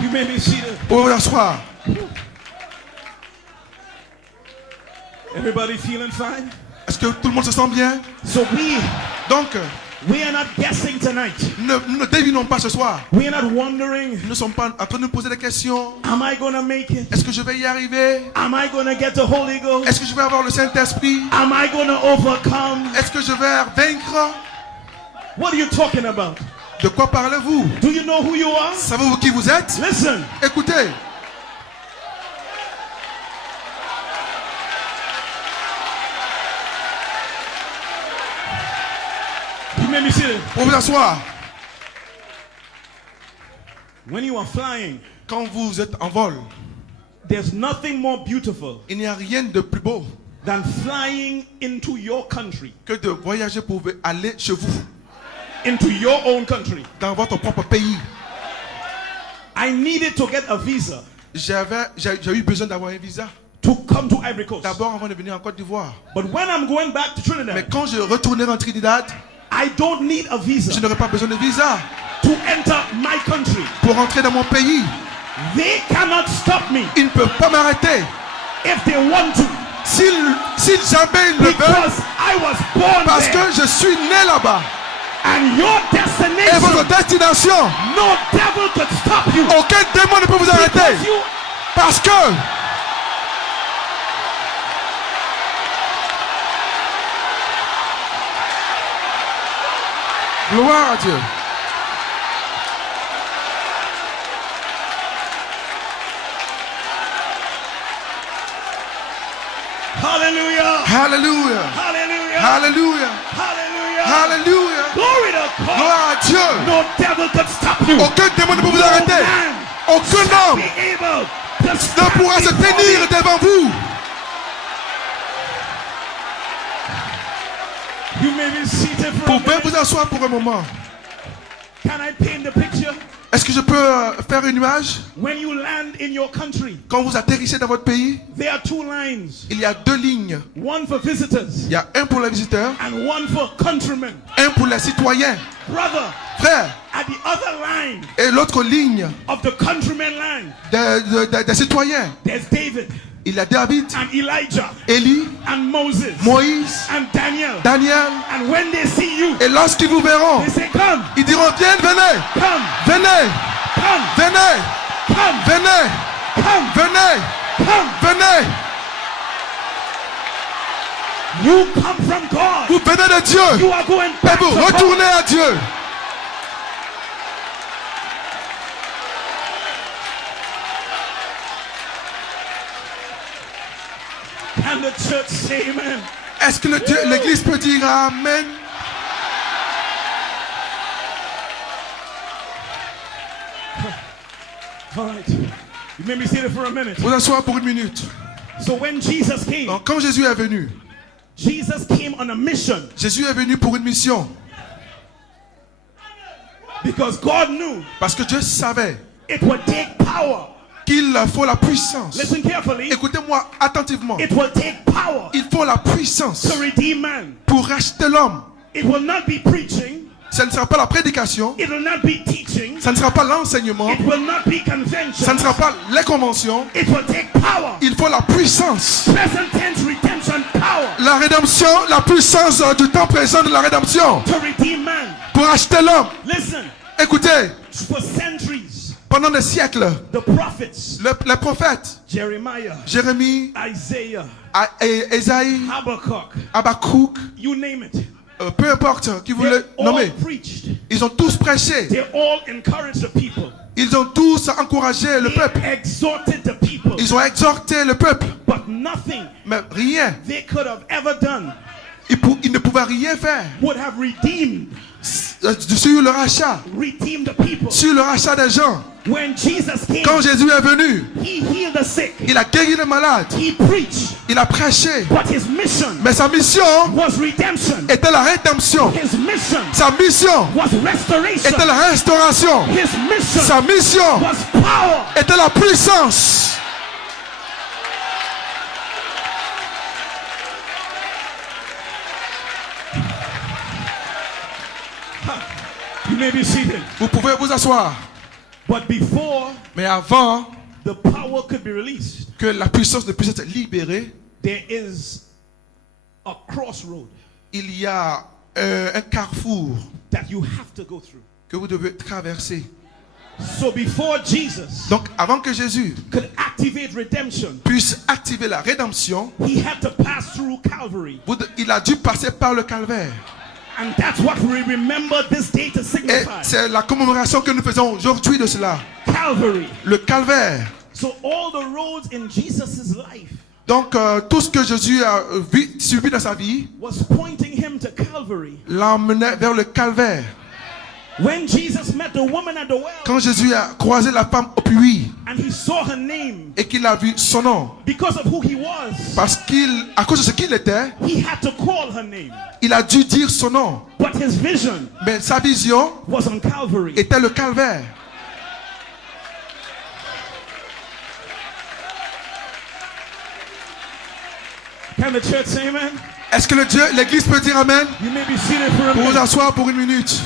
You may be seated. Pour vous asseoir. Everybody feeling fine? Est-ce que tout le monde se sent bien? So Donc, we are not guessing tonight. ne devinons pas ce soir. We are not wondering, Nous ne sommes pas en train de nous poser des questions. am I going to make it? Est-ce que je vais y arriver? Am I going to get the Holy Ghost? Est-ce que je vais avoir le Saint-Esprit? Am I going to overcome? Est-ce que je vais vaincre? What are you talking about? De quoi parlez-vous? Do you know who you are? Savez-vous qui vous êtes? Listen, Écoutez, you may be seated. pour vous asseoir. When you are flying, Quand vous êtes en vol, there's nothing more beautiful il n'y a rien de plus beau than flying into your country, que de voyager pour aller chez vous, into your own country. dans votre propre pays. I needed to get a visa J'ai eu besoin d'avoir un visa. to come to Ivory Coast. D'abord avant de venir en Côte d'Ivoire. But when I'm going back to Mais Trinidad, quand je retournerai en Trinidad, I don't need a je visa n'aurai pas besoin de visa to enter my country. pour rentrer dans mon pays. They cannot stop me Ils ne peuvent pas m'arrêter. if they want to, S'ils jamais ils le veulent, because I was born parce there. que je suis né là-bas. And your Et votre destination, destination, no devil could stop you. aucun démon ne peut vous arrêter. Because you, Parce que gloire à Dieu. hallelujah, Alléluia. hallelujah, Alléluia. hallelujah, Alléluia. glory to God. Gloire à Dieu. No devil could stop you. Aucun démon ne peut vous No arrêter. man Aucun homme be able to ne stop pourra me se from tenir it. devant vous. You may be seated for a Vous pouvez minute. vous asseoir pour un moment. Can I paint the picture? Est-ce que je peux faire une image? When you land in your country, Quand vous atterrissez dans votre pays, there are two lines. il y a deux lignes. One for visitors Il y a un pour les visiteurs, and one for countrymen. un pour les citoyens. Brother, Frère, at the other line et l'autre ligne of the countrymen line, des citoyens. there's David Il y a David, and Elijah Élie, and Moses Moïse, and Daniel. Daniel. And when they see you, Et lorsqu'ils vous verront, they say, come, ils diront, viens, venez, come, venez, come, venez, come, venez, come, venez, come. venez. You come from God. Vous venez de Dieu You are going et back to vous God. retournez à Dieu. Can the church say amen? Est-ce que l'église peut dire Amen? All right. You made me sit there for a minute. Vous asseoir pour une minute. So when Jesus came, Donc, quand Jésus est venu, Jesus came on a mission Jésus est venu pour une mission. because God knew Parce que Dieu savait it would take power. qu'il faut la puissance. Listen carefully. Écoutez-moi attentivement. It will take power Il faut la puissance to redeem man. pour racheter l'homme. It will not be preaching. Ce ne sera pas la prédication. It will not be teaching. Ça ne sera pas l'enseignement. It will not be convention. Ça ne sera pas les conventions. It will take power. Il faut la puissance. Present tense redemption power La rédemption, la puissance du temps présent de la rédemption. to redeem man. Pour racheter l'homme. Listen, Écoutez, for centuries, pendant des siècles, the prophets, les prophètes, Jeremiah, Jérémie, Isaiah, Ésaïe, Habakkuk, Habakkuk, you name it, peu importe qui vous they le all nommez, preached. ils ont tous prêché. They all encouraged the people. Ils ont tous encouragé le peuple. They exhorted the people. Ils ont exhorté le peuple. But nothing Mais rien, they could have ever done ils ne pouvaient rien faire would have redeemed sur le rachat, the people. sur le rachat des gens. When Jesus came, Quand Jésus est venu, he healed the sick. il a guéri les malades, He preached, il a prêché. but his mission Mais sa mission was redemption. était la rédemption. His mission Sa mission was restoration. était la restauration. His mission Sa mission was power. était la puissance. You may be seated. Vous pouvez vous asseoir. But before Mais avant the power could be released, que la puissance ne puisse être libérée, there is a crossroad il y a un carrefour that you have to go through. que vous devez traverser. So before Jesus Donc, avant que Jésus could activate redemption, puisse activer la rédemption, he had to pass through Calvary. il a dû passer par le calvaire. And that's what we remember this day to Et signify. c'est la commémoration que nous faisons aujourd'hui de cela. Calvary. Le calvaire. So all the roads in Jesus' life Donc, tout ce que Jésus a subi dans sa vie was pointing him to Calvary. l'emmenait vers le calvaire. When Jesus met the woman at the well Quand Jésus a croisé la femme au puits and he saw her name et qu'il a vu son nom, because of who he was, parce qu'à cause de ce qu'il était, he had to call her name. il a dû dire son nom. But his vision Mais sa vision was on Calvary. était le calvaire. Can the church say amen? Est-ce que l'église peut dire Amen? You may be seated for a Pour vous minute. asseoir pour une minute.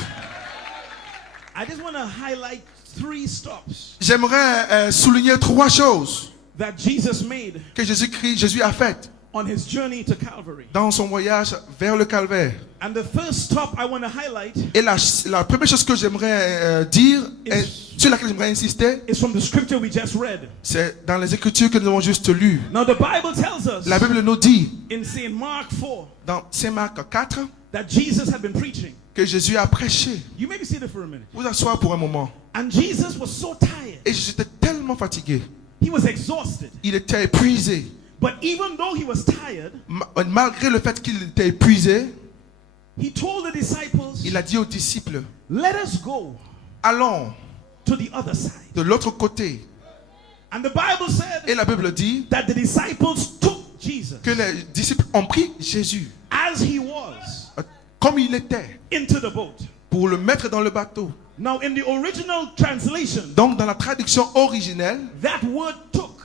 I just want to highlight 3 stops J'aimerais souligner 3 choses that Jesus made que Jésus a faites on his journey to Calvary. dans son voyage vers le calvaire. And the first stop I want to highlight Et la première chose que j'aimerais dire, et sur laquelle j'aimerais insister, is from the scripture we just read. c'est dans les Écritures que nous avons juste lues. Now the Bible tells us La Bible nous dit, in St. Mark 4 dans Saint Marc 4, that Jesus had been preaching. que Jésus a prêché. You may be seated for a minute. Vous asseoir pour un moment. And Jesus was so tired. Et j'étais tellement fatigué. He was exhausted. Il était épuisé. But even though he was tired, Malgré le fait qu'il était épuisé, he told the disciples, il a dit aux disciples, let us go allons to the other side. de l'autre côté. And the Bible said Et la Bible dit that the disciples took Jesus que les disciples ont pris Jésus as he was comme il était into the boat. pour le mettre dans le bateau. Now in the original translation, Donc dans la traduction originelle, that word took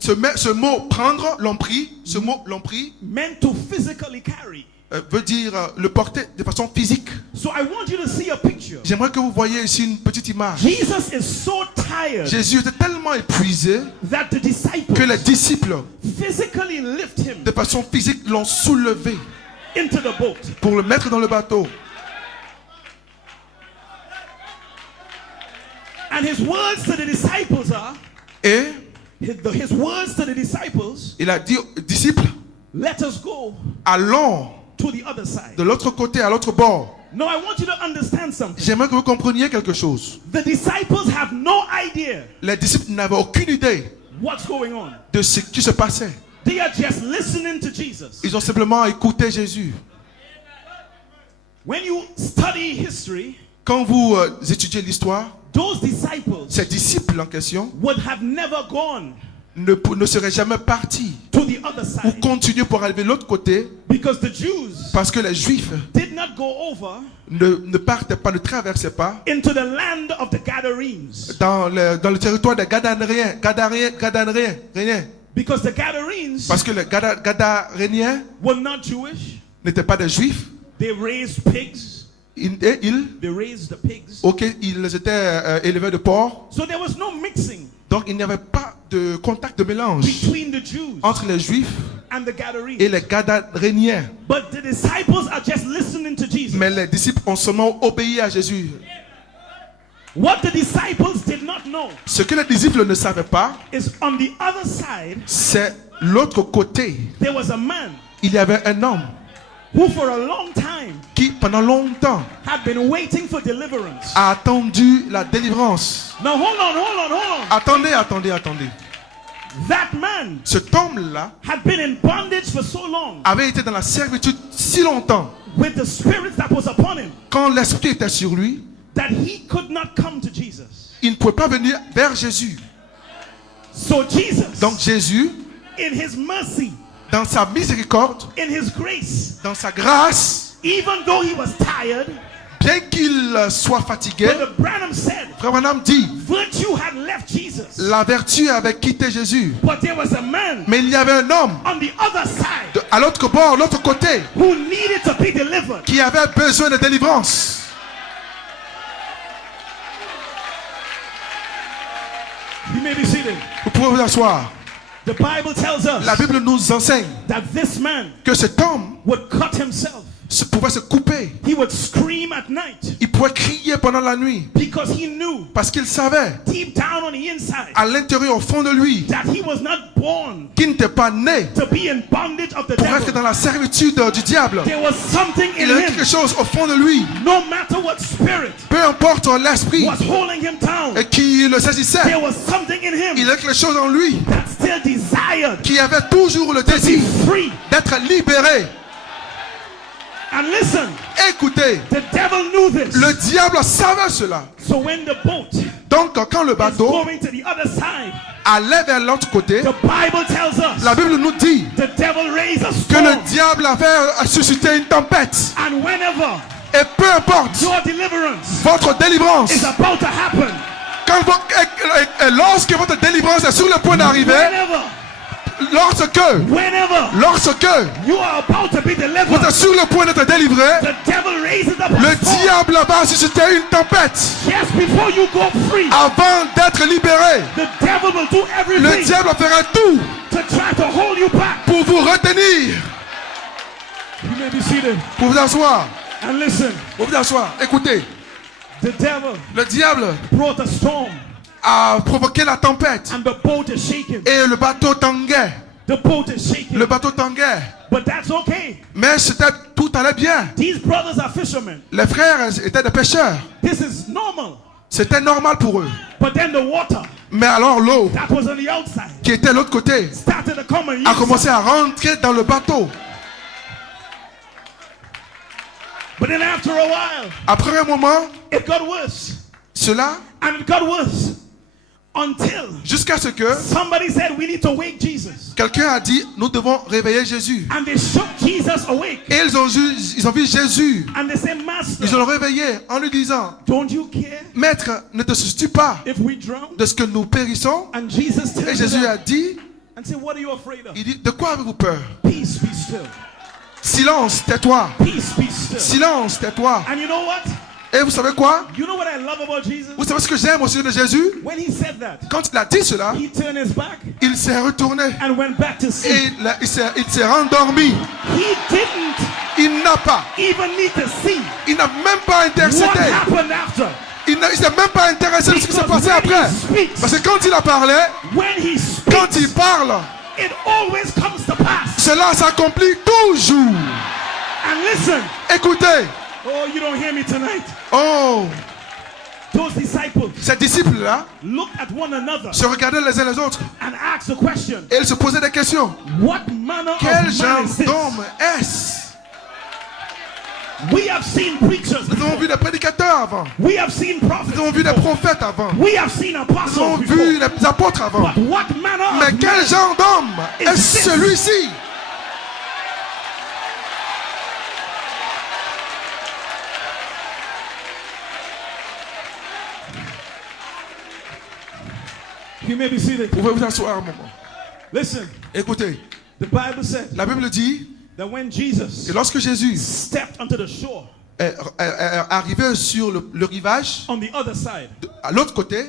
ce mot prendre, l'ont pris, ce mot l'ont pris, meant to physically carry. veut dire le porter de façon physique. So I want you to see a picture. J'aimerais que vous voyez ici une petite image. Jesus is so tired Jésus était tellement épuisé that the disciples que les disciples, physically lift him de façon physique, l'ont soulevé into the boat. pour le mettre dans le bateau. And his words to the disciples are, Et his words to the disciples, il a dit aux disciples, let us go allons to the other side. de l'autre côté, à l'autre bord. Now I want you to understand something. J'aimerais que vous compreniez quelque chose. The disciples have no idea Les disciples n'avaient aucune idée what's going on. de ce qui se passait. They are just listening to Jesus. Ils ont simplement écouté Jésus. When you study history, Quand vous étudiez l'histoire, those disciples ces disciples en question would have never gone ne seraient jamais partis to the other ou side continuent pour arriver de l'autre côté because the Jews parce que les Juifs did not go over ne partaient pas, ne traversaient pas into the land of the Gadarenes dans le territoire des Gadaréens. because the Gadarenes Parce que les Gadaréniens were not Jewish. n'étaient pas des Juifs. They raised pigs. They raised the pigs. Ils étaient élevés de porcs. So there was no mixing Donc il n'y avait pas de contact de mélange between the Jews entre les Juifs and the et Gadarenes. les Gadaréniens. But the disciples are just listening to Jesus. Mais les disciples ont seulement obéi à Jésus. What the disciples did not know Ce que les disciples ne savaient pas, is on the other side c'est l'autre côté. there was a man Il y avait un homme who for a long time qui, pendant longtemps, had been waiting for deliverance. a attendu la délivrance. Now hold on. Attendez. That man Cet homme-là had been in bondage for so long avait été dans la servitude si longtemps, with the spirit that was upon him quand l'esprit était sur lui, that he could not come to Jesus. il ne pouvait pas venir vers Jésus. So Jesus, Donc Jésus, in his mercy, dans sa miséricorde, in his grace, dans sa grâce, even though he was tired, bien qu'il soit fatigué, Brother Branham said, Frère Branham dit, virtue had left Jesus, la vertu avait quitté Jésus. but there was a man Mais il y avait un homme on the other side à l'autre bord, l'autre côté, who needed to be delivered. qui avait besoin de délivrance. You may be seated. Vous pouvez vous asseoir. The Bible tells La us Bible nous enseigne that this man que cet homme would cut himself. pouvait se couper. He would scream at night Il pouvait crier pendant la nuit because he knew parce qu'il savait deep down on the inside à l'intérieur, au fond de lui, that he was not born qu'il n'était pas né to be in bondage of the pour être devil. dans la servitude du diable. There was something in Il avait him, quelque chose au fond de lui, no matter what spirit peu importe l'esprit was holding him down. et qui le saisissait. There was something in Il him avait quelque chose en lui that still desired qui avait toujours le to désir be free. d'être libéré. And listen, Écoutez, the devil knew this. le diable savait cela. So when the boat is Donc quand le bateau going to the other side, allait vers l'autre côté, the Bible tells us la Bible nous dit the devil raised a que le storm. diable avait suscité une tempête. And whenever Et peu importe your deliverance votre délivrance, is about to happen, lorsque votre délivrance est sur le point d'arriver, lorsque whenever you are about to be vous delivered, êtes sur le point d'être délivré, the devil raises up le a storm diable va susciter une tempête. just before you go free. Avant d'être libéré, The devil will do le everything diable fera tout to try to hold you back. pour vous retenir. You may be seated. Pour vous asseoir. And listen, Pour vous asseoir. Écoutez, the devil le diable brought a storm a provoqué la tempête and the boat is shaking. et le bateau tanguait. The boat is shaking. Le bateau tanguait. But that's okay. Mais tout allait bien. These brothers are fishermen. Les frères étaient des pêcheurs. This is normal. C'était normal pour eux. But then the water Mais alors l'eau that was on the outside qui était de l'autre côté started to come on a you. commencé à rentrer dans le bateau. But then after a while, Après un moment, it got worse. cela, And it got worse until jusqu'à ce que somebody said, we need to wake Jesus. quelqu'un a dit, nous devons réveiller Jésus. And they shook Jesus awake. Et ils ont vu Jésus. And they said, Master, Ils ont réveillé en lui disant, don't you care Maître, ne te soucies pas if we drown? de ce que nous périssons. And Jesus Et tells Jésus a them dit, and said, what are you afraid of? il dit, de quoi avez-vous peur? Peace, be still. Silence, tais-toi. Peace, be still. Silence, tais-toi. And you know what? Et vous savez quoi? You know what I love about Jesus? Vous savez ce que j'aime au sujet de Jésus? When he said that, Quand il a dit cela, he turned his back il s'est retourné and went back to et sleep. il s'est rendormi. He didn't Il n'a pas, even need to see il n'a même pas what intercédé. happened after. Il ne s'est même pas intéressé de ce qui s'est passé après. Parce que quand il a parlé, When he quand speaks, il parle, it always comes to pass. cela s'accomplit toujours. And listen, Écoutez, oh, you don't hear me tonight. oh, Those disciples Ces disciples-là looked at one another se regardaient les uns les autres and asked the question, et ils se posaient des questions. what manner Quel of genre man is this? d'homme est-ce? We have seen preachers Nous avons before. vu des prédicateurs avant. We have seen prophets Nous avons vu des before. prophètes avant. We have seen Nous avons apostles vu before. des apôtres avant. But what manner Mais of quel man genre d'homme is est this? celui-ci? You may be seated. Vous pouvez vous asseoir un moment. Listen, Écoutez, the Bible said la Bible dit that when Jesus que lorsque Jésus stepped onto the shore est arrivé sur le rivage, on the other side, à l'autre côté,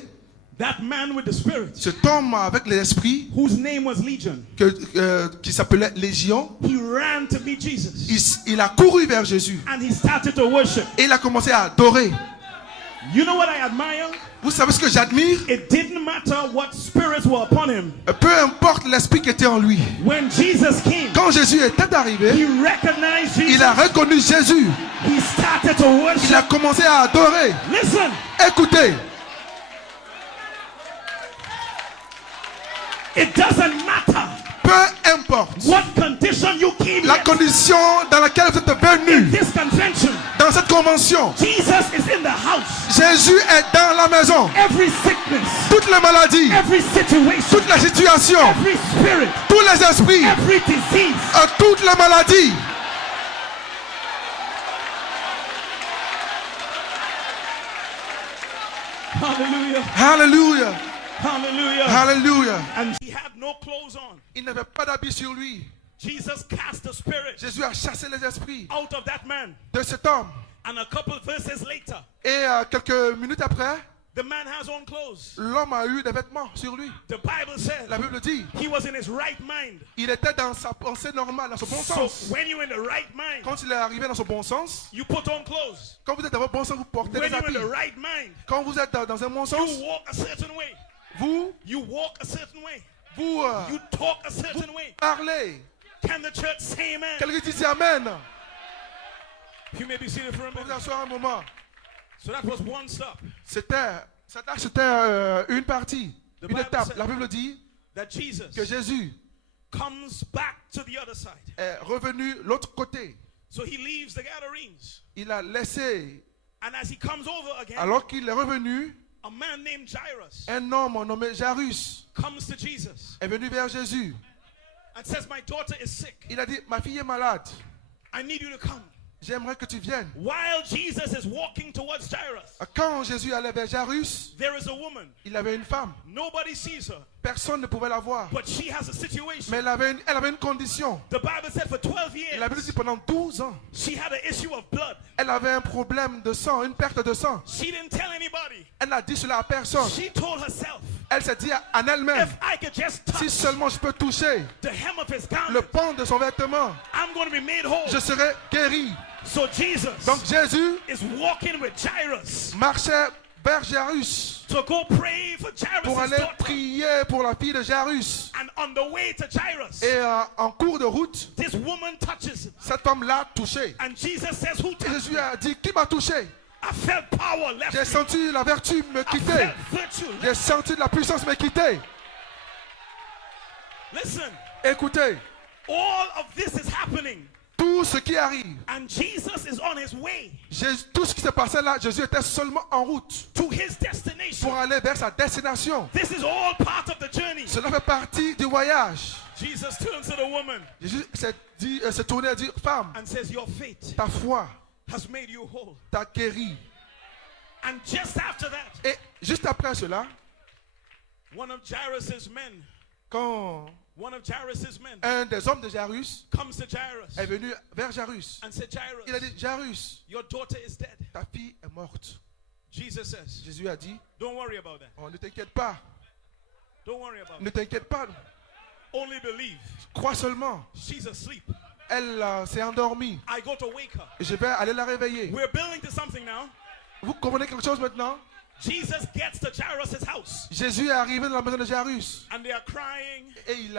that man with the spirit, cet homme avec l'esprit whose name was Legion, qui s'appelait Légion, he ran to meet Jesus il a couru vers Jésus and he started to worship. et il a commencé à adorer. You know what I admire? Vous savez ce que j'admire? It didn't matter what spirits were upon him. Peu importe l'esprit qui était en lui. When Jesus came, Quand Jésus était arrivé, he recognized Jesus. il a reconnu Jésus. He started to Il a worship. commencé à adorer. Listen, Écoutez, it doesn't matter peu importe what condition you came la in condition dans laquelle vous êtes venu this convention. dans cette convention, Jesus is in the house. Jésus est dans la maison. Every sickness, Toutes les maladies, every situation, toutes les situations, every spirit, tous les esprits, every disease. toutes les maladies. Hallelujah. Hallelujah. Hallelujah. Hallelujah. And he had no clothes on. Il n'avait pas d'habit sur lui. Jesus cast the spirit Jésus a chassé les esprits out of that man. de cet homme. And a couple verses later, Et quelques minutes après, the man has on clothes. l'homme a eu des vêtements sur lui. The Bible says La Bible dit, he was in his right mind. il était dans sa pensée normale, dans son bon So sens. when you're in the right mind, Quand il est arrivé dans son bon sens, you put on clothes. quand vous êtes dans votre bon sens, vous portez When des you're in habits. the right mind, Quand vous êtes dans un bon sens, you walk a certain way. vous You walk a certain way. vous You talk a certain way. parlez. Can the church say amen? Quelqu'un dit Amen. You may be seated for a Vous vous minute. asseoir un moment. So that was one stop. C'était une partie, The une Bible étape. said- La Bible dit That Jesus que Jésus comes back to the other side. est revenu l'autre côté. So he leaves the Gadarenes. Il a laissé, And as he comes over again, alors qu'il est revenu, a man named Jairus un homme nommé Jairus comes to Jesus est venu vers Jésus. and says, my daughter is sick. Il a dit, ma fille est malade. I need you to come. J'aimerais que tu viennes. While Jesus is walking towards Jairus, Quand Jésus allait vers Jairus, there is a woman. il avait une femme. Nobody sees her, Personne ne pouvait la voir. but she has a situation. Mais elle avait une condition. The Bible said for 12 La Bible years, dit pendant 12 ans, she had an issue of blood. elle avait un problème de sang, une perte de sang. She didn't tell anybody. Elle n'a dit cela à personne. She told herself, Elle s'est dit en elle-même, if I could just si touch seulement je peux toucher the hem of his le garment, pan de son vêtement, I'm going to be made whole. je serai guéri. So Jesus Donc Jésus is walking with Jairus marchait vers Jairus to go pray for pour Jairus' aller daughter. prier pour la fille de Jairus. And on the way to Jairus, Et en cours de route, this woman touches him. cette femme l'a touché. And Jesus says, who Et touched Jésus me? a dit, qui m'a touché? I felt power left J'ai me. senti la vertu me I quitter. felt virtue left. J'ai senti la puissance me quitter. Listen, Écoutez, all of this is happening. tout ce qui arrive, And Jesus is on his way tout ce qui s'est passé là, Jésus était seulement en route to his destination. pour aller vers sa destination. This is all part of the journey. Cela fait partie du voyage. Jesus turns to the woman Jésus s'est tourné et dit, femme, and says, your faith ta foi has made you whole. t'a guéri. And just after that, Et juste après cela, one of Jairus' men, quand un des hommes de Jairus comes to Jairus est venu vers Jairus, and said, il a Jairus, dit, Jairus, your daughter is dead. ta fille est morte. Jesus says, Jésus a dit, don't worry about that. oh, ne t'inquiète pas, Don't worry about ne it. t'inquiète pas, Only believe. crois seulement. She's asleep. Elle s'est endormie. I go to wake her. Je vais aller la réveiller. We're building to something now. Vous comprenez quelque chose maintenant? Jesus gets to Jairus' house Jésus est arrivé dans la maison de Jairus. and they are crying. Et il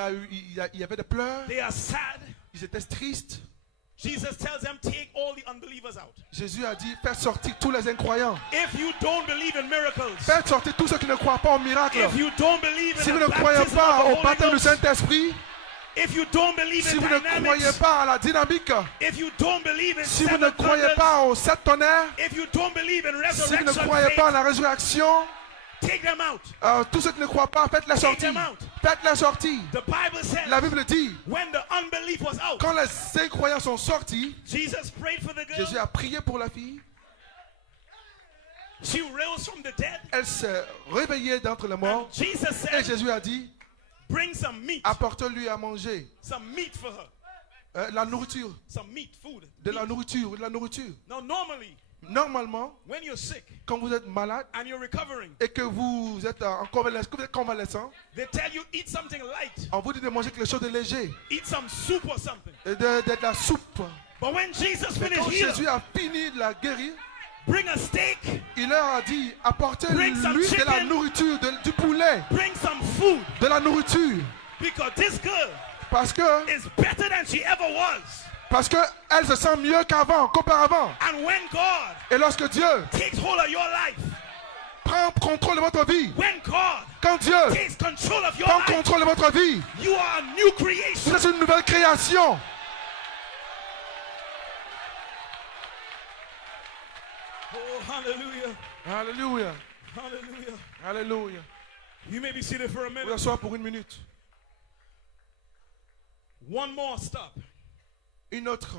y avait des pleurs. They are sad. Ils étaient tristes. Jesus tells them, take all the unbelievers out. Jésus a dit, faites sortir tous les incroyants. If you don't believe in miracles, Faites sortir tous ceux qui ne croient pas au miracle. if you don't believe Si in vous the ne croyez baptism pas of au the baptême Holy du Ghost, Saint-Esprit, if you don't believe si in vous ne croyez dynamics, pas à la dynamique, if you don't believe in si vous ne seven croyez thunders, pas aux sept tonnerres, if you don't believe in si vous ne resurrection croyez pas à faith, la résurrection, take them out. tous ceux qui ne croient pas, faites-les sortir. them out. Faites-les sortir. The Bible says, La Bible dit, when the unbelief was out, quand les incroyants sont sortis, Jesus prayed for the girl. Jésus a prié pour la fille. She rose from the dead. Elle s'est réveillée d'entre les And morts. Jesus Et said, Jésus a dit, bring some meat. apporte-lui à manger. Some meat for her. La nourriture. Some meat, food. De la nourriture. De la nourriture. Now, normally, Normalement, when you're sick quand vous êtes malade and you're recovering, et que vous êtes convalescent, they tell you eat something light, on vous dit de manger quelque chose de léger. eat some soup or something. Et de la soupe. But when Jesus Mais finished quand healing, Jésus a fini de la guérir, bring a steak, il leur a dit, apportez-lui Bring some de la chicken. nourriture, du poulet, bring some food, de la nourriture. because this girl Parce que is better than she ever was. elle se sent mieux qu'auparavant. And when God Et lorsque Dieu takes hold of your life, prend contrôle de votre vie, when God quand Dieu takes control of your prend life, contrôle de votre vie, you are a new vous creation. êtes une nouvelle création. Oh, hallelujah. Alléluia. Hallelujah. Alléluia. You may be seated for a Vous minute. asseoir pour une minute. One more stop. Une autre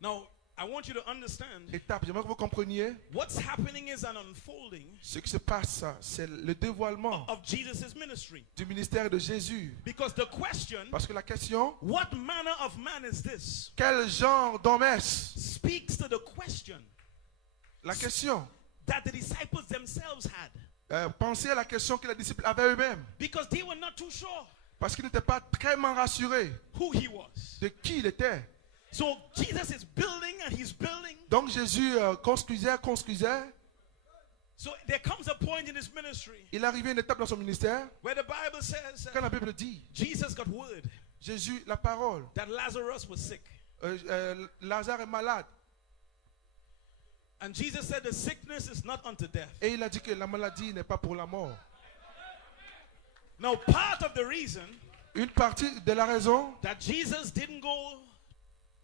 Now, I want you to understand étape. J'aimerais que vous compreniez what's happening is an unfolding ce qui se passe. C'est le dévoilement of Jesus' ministry. du ministère de Jésus. Because the question, Parce que la question, what manner of man is this, quel genre d'homme est-ce? speaks to the question La question. that the disciples themselves had. Pensez à la question que les disciples avaient eux-mêmes. Because they were not too sure Parce qu'ils n'étaient pas très rassurés who he was. de qui il était. So Jesus is building and he's building. Donc Jésus construisait. So there comes a point in his ministry Il est arrivé à une étape dans son ministère. where the Bible says Quand la Bible dit, Jesus got word Jésus, la parole, that Lazarus was sick. Lazare est malade. And Jesus said the sickness is not unto death. Et il a dit que la maladie n'est pas pour la mort. Now, part of the reason Une partie de la raison that Jesus didn't go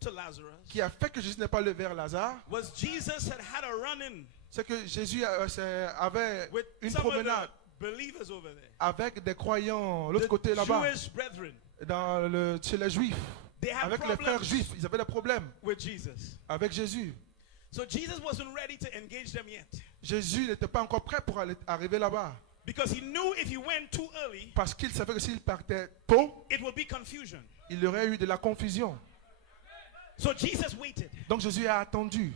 to Lazarus qui a fait que Jésus n'est pas allé vers Lazare, was Jesus had a run-in c'est que Jésus avait with une some of promenade the believers over there, avec des croyants, l'autre the côté là-bas, Jewish brethren. chez les Juifs, They had avec les frères problems juifs. Ils avaient des problèmes with Jesus. avec Jésus. So Jesus wasn't ready to engage them yet Jésus n'était pas encore prêt pour arriver là-bas. because he knew if he went too early, Parce qu'il savait que s'il partait tôt, it would be confusion. il y aurait eu de la confusion. So Jesus waited. Donc Jésus a attendu.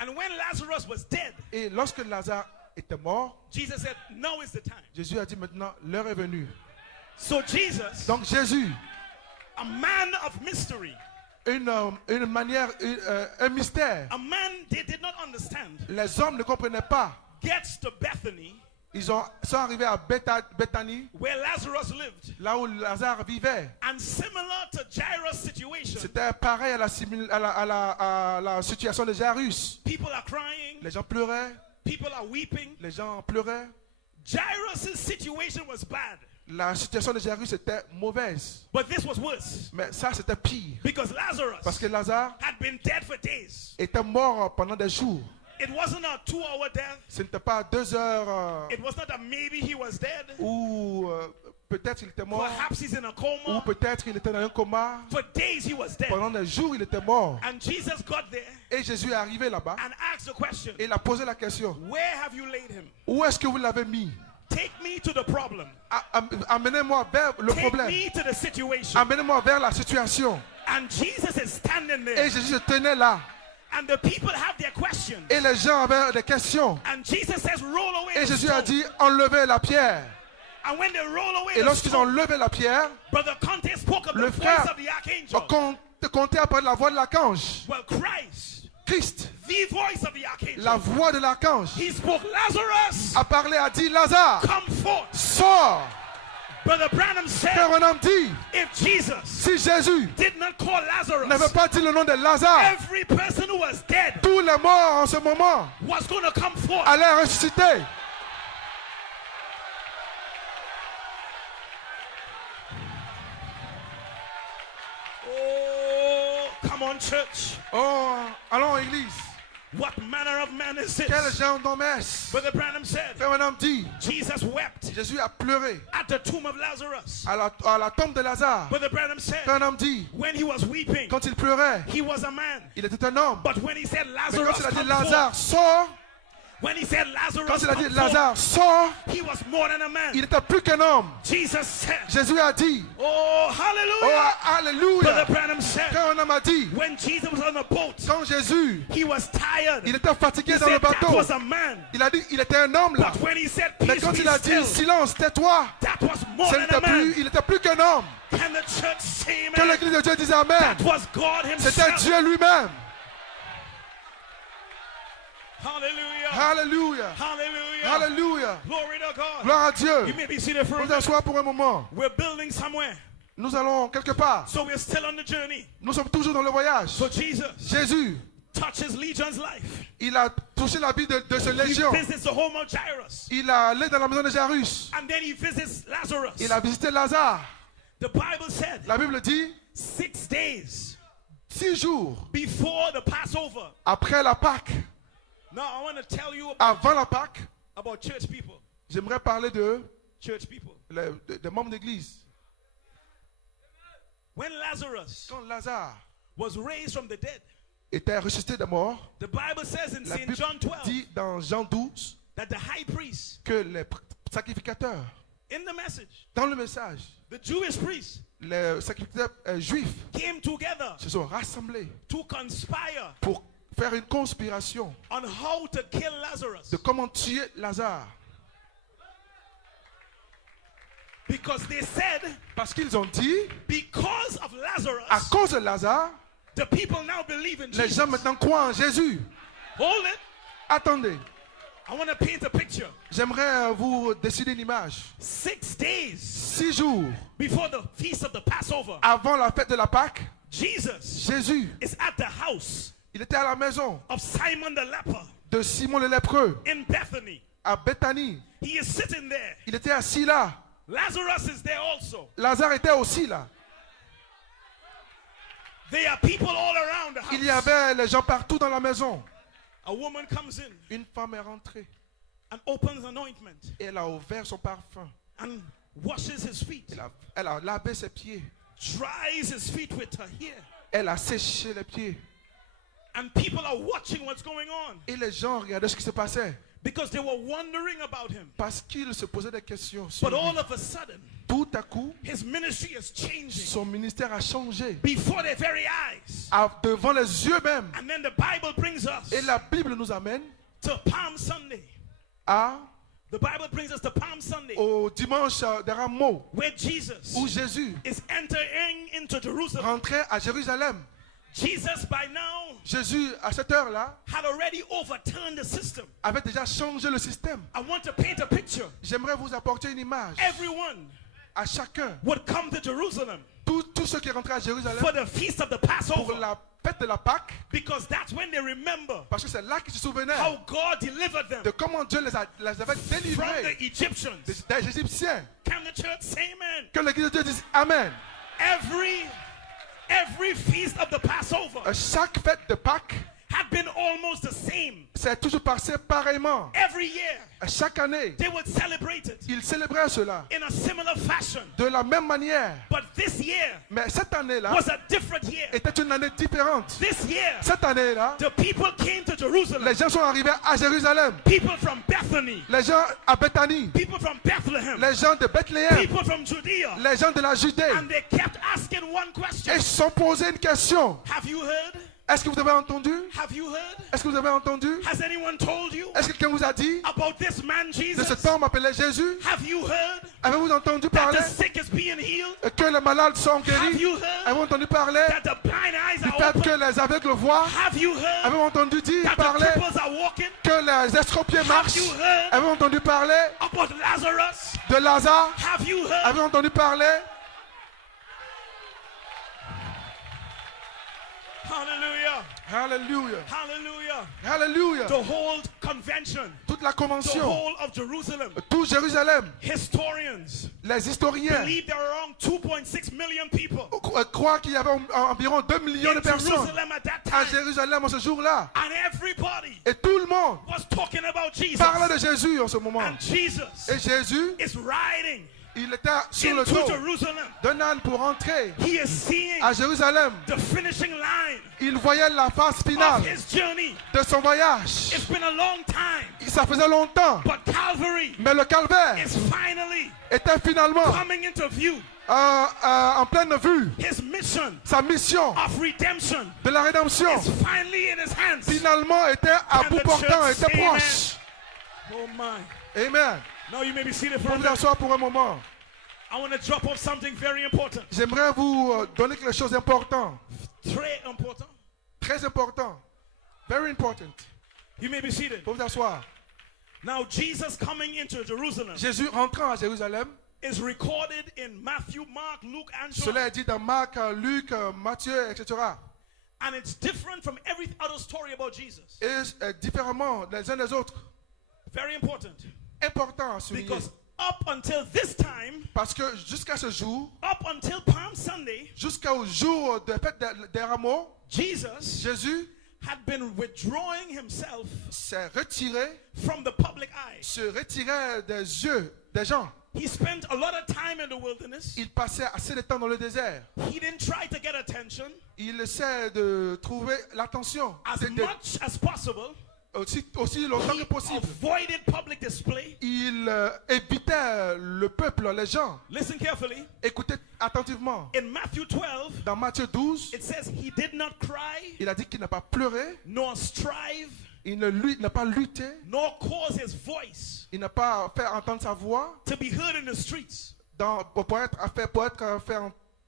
And when Lazarus was dead, Et lorsque Lazare était mort, Jesus said, now is the time. Jésus a dit maintenant, l'heure est venue. So Jesus, Donc Jésus, a man of mystery, une manière, un mystère. a man they did not understand, Les hommes ne comprenaient pas. gets to Bethany, Ils sont arrivés à Bethanie, where Lazarus lived. là où Lazare vivait. And similar to Jairus' situation, C'était pareil à la situation de Jairus. people are crying, Les gens pleuraient, people are weeping. les gens pleuraient. Jairus' situation was bad, La situation de Jairus était mauvaise. but this was worse Mais ça, c'était pire. because Lazarus Parce que Lazare had been dead for days. était mort pendant des jours. It wasn't a 2-hour death. Ce n'était pas 2 heures It was not that maybe he was dead. où peut-être il était mort. Perhaps he's in a Ou coma. peut-être il était dans un coma. For days he was dead. Pendant des jours, il était mort. And Jesus got there Et Jésus est arrivé là-bas. and asked the question, Et il a posé la question. where have you laid him? Où est-ce que vous l'avez mis? Take me to the problem. Amenez-moi vers le Take problème. me to the situation. Amenez-moi vers la situation. And Jesus is standing Et there. Jésus se tenait là. And the people have their questions. Et les gens avaient des questions. And Jesus says, roll away Et the Jésus a stone. dit, enlevez la pierre. And when they roll away Et the lorsqu'ils ont stone, levé la pierre, Brother Conte spoke of le the voice frère of the archangel. comptait après la voix de l'archange. Well, Christ, Christ, the voice of the archangel, la voix de l'archange, he spoke, Lazarus, a parlé, a dit, Lazare, come forth. sors. Brother Branham said, Frère Branham dit, if Jesus si Jésus did not call n'avait Lazarus, pas dit le nom de Lazare, every person who was dead tous les morts en ce moment was going to come forth. allaient ressusciter. Oh, come on, church. Oh, allons église. What manner of man is Quel this? genre d'homme est-ce? Brother Branham said, Frère Branham dit, Jesus wept Jésus a pleuré at the tomb of Lazarus. à la tombe de Lazare. Brother Branham said, Frère Branham dit, when he was weeping, quand il pleurait, he was a man. il était un homme. But when he said Mais Lazarus, quand il a dit come Lazare forth, sort, when he said quand Lazarus, il a dit come forth, Lazare sort, he was more than a man. il n'était plus qu'un homme. Jesus said, Jésus a dit, oh, oh hallelujah. Brother alléluia. Branham said, Frère Branham a dit, when Jesus was on the boat, quand Jésus, he was tired. il était fatigué He dans le said that bateau, was a man. il a dit, il était un homme là. But when he said Mais peace quand be il a dit still, silence, tais-toi, that was more than a man. il n'était plus qu'un homme. Can the church say Que amen? l'église de Dieu disait Amen. That was God C'était himself. Dieu lui-même. Hallelujah. Alléluia. Hallelujah. Alléluia. Glory to God. Gloire à You Dieu. may be seated for a Vous minute. asseoir pour un moment. We're building somewhere. Nous allons quelque part. So we're still on the journey. Nous sommes toujours dans le voyage. So Jesus Jésus, touches Legion's life. il a touché la vie de ce He légion. visits the home of Jairus. Il a allé dans la maison de Jairus. And then he visits Lazarus. Il a visité Lazare. The Bible said La Bible dit 6 days 6 jours before the Passover. après la Pâque, Now I want to tell you avant la Pâque, about church people. j'aimerais parler de Church people. des membres d'église. When Lazarus Quand Lazare was raised from the dead, était ressuscité des morts, the Bible says in la St. Bible John 12 dit dans Jean 12 that the high priest, que les sacrificateurs, in the message, dans le message, the Jewish priests les sacrificateurs juifs came together se sont rassemblés to conspire pour faire une conspiration on how to kill Lazarus. de comment tuer Lazare. Because they said, Parce qu'ils ont dit, because of à Lazarus, cause de Lazare, the people now believe in les Jesus. gens maintenant croient en Jésus. Hold it. Attendez, I want to paint a picture. j'aimerais vous dessiner une image. 6 days 6 jours before the feast of the Passover, avant la fête de la Pâque, Jesus Jésus, is at the house il était à la maison of Simon the leper de Simon le lépreux, in Bethany. à Béthanie. He is sitting there. Il était assis là. Lazarus is there also. Lazare était aussi là. There are people all around the Il y house. avait les gens partout dans la maison. A woman comes in Une femme est rentrée and opens an ointment et elle a ouvert son parfum. and washes his feet, Elle a lavé ses pieds. dries his feet with her hair. Elle a séché les pieds. And people are watching what's going on Et les gens regardaient ce qui se passait. because they were wondering about him. Parce qu'ils se posaient des questions sur But lui. all of a sudden, Tout à coup, his ministry is changing son ministère a changé. before their very eyes. Devant les yeux même. And then the Bible brings us Et la Bible nous amène to Palm Sunday. the Bible brings us to Palm Sunday, au dimanche des Rameaux, where Jesus où Jésus is entering into Jerusalem. rentrait à Jérusalem. Jesus, by now, Jésus, à cette heure-là, had already overturned the system. avait déjà changé le système. I want to paint a picture. J'aimerais vous apporter une image. Everyone À chacun, would come to Jerusalem tous ceux qui rentraient à Jérusalem for the feast of the pour Passover, la fête de la Pâque, because that's when they remember parce que c'est là qu'ils se souvenaient how God delivered them de comment Dieu les avait from délivrés the Egyptians. des Égyptiens. Can the church say amen? Que l'église de Dieu dise Amen. Every feast of the Passover Chaque fête de Pâques, had been almost the same. c'est toujours passé pareillement. Every year, Chaque année, they would celebrate it ils célébraient cela in a similar fashion. de la même manière. But this year Mais cette année-là was a different year. était une année différente. This year, Cette année-là, the people came to Jerusalem. les gens sont arrivés à Jérusalem. People from Bethany, Les gens à Béthanie, people from Bethlehem, les gens de Bethléem, people from Judea. les gens de la Judée. And they kept asking one question. Et ils se sont posés une question. Have you heard? Est-ce que vous avez entendu? Have you heard? Est-ce que vous avez entendu? Has anyone told you Est-ce que quelqu'un vous a dit about this man de Jesus? cet homme appelé Jésus? Have you heard? Avez-vous entendu that parler the sick is being healed? que les malades sont Have guéris? you heard Avez-vous entendu parler that the blind eyes du are fait open? que les aveugles voient? Have you heard Avez-vous entendu dire that the parler cripples are walking? que les estropiés marchent? you heard Avez-vous entendu parler about Lazarus? de Lazare? Have you heard Avez-vous entendu parler? Hallelujah. Alléluia. Hallelujah. Alléluia. The whole convention, Toute la the convention, whole of Jerusalem, tout Jérusalem, historians les historiens believe there are around 2.6 million people croient qu'il y avait environ 2 millions de in personnes Jerusalem at that à time. Jérusalem en ce jour-là. And everybody Et tout le monde was talking about Jesus. parlait de Jésus en ce moment. And Jesus Et Jésus, is riding il était sur le into dos Jerusalem. d'un âne pour entrer He is seeing à Jérusalem. the finishing line Il voyait la phase of finale his journey. de son voyage. It's been a long time, Ça faisait longtemps, but Calvary mais le calvaire is finally était finalement coming into view. en pleine vue. His mission Sa mission of redemption de la rédemption is finally in his hands. finalement était à Can bout the portant, church était say proche. Oh my. Amen. Now you may be seated for Pour a vous minute. asseoir pour un moment, I want to drop off something very important. j'aimerais vous donner quelque chose d'important. Très important. Très important. Very important. You may be seated. Pour vous asseoir. Now Jesus coming into Jerusalem Jésus rentrant à Jérusalem, is recorded in Matthew, Mark, Luke, and John. cela est dit dans Marc, Luc, Matthieu, etc. And it's different from every other story about Jesus. Et différemment les uns des autres. Very important. Important à souligner. Because up until this time, Parce que jusqu'à ce jour, up until Palm Sunday, jusqu'au jour de fête des rameaux, Jesus Jésus had been withdrawing himself s'est retiré, from the public eye. se retirait des yeux des gens. He spent a lot of time in the wilderness. Il passait assez de temps dans le désert. He didn't try to get attention. Il essaie de trouver l'attention. As C'est de- much as possible, aussi longtemps que he possible. avoided public display. Il évitait le peuple, les gens. Listen carefully. Écoutez attentivement. In Matthew 12, Dans Matthieu 12, it says he did not cry, il a dit qu'il n'a pas pleuré, nor strive, il n'a pas lutté, nor cause his voice il n'a pas fait entendre sa voix to be heard in the streets. pour être fait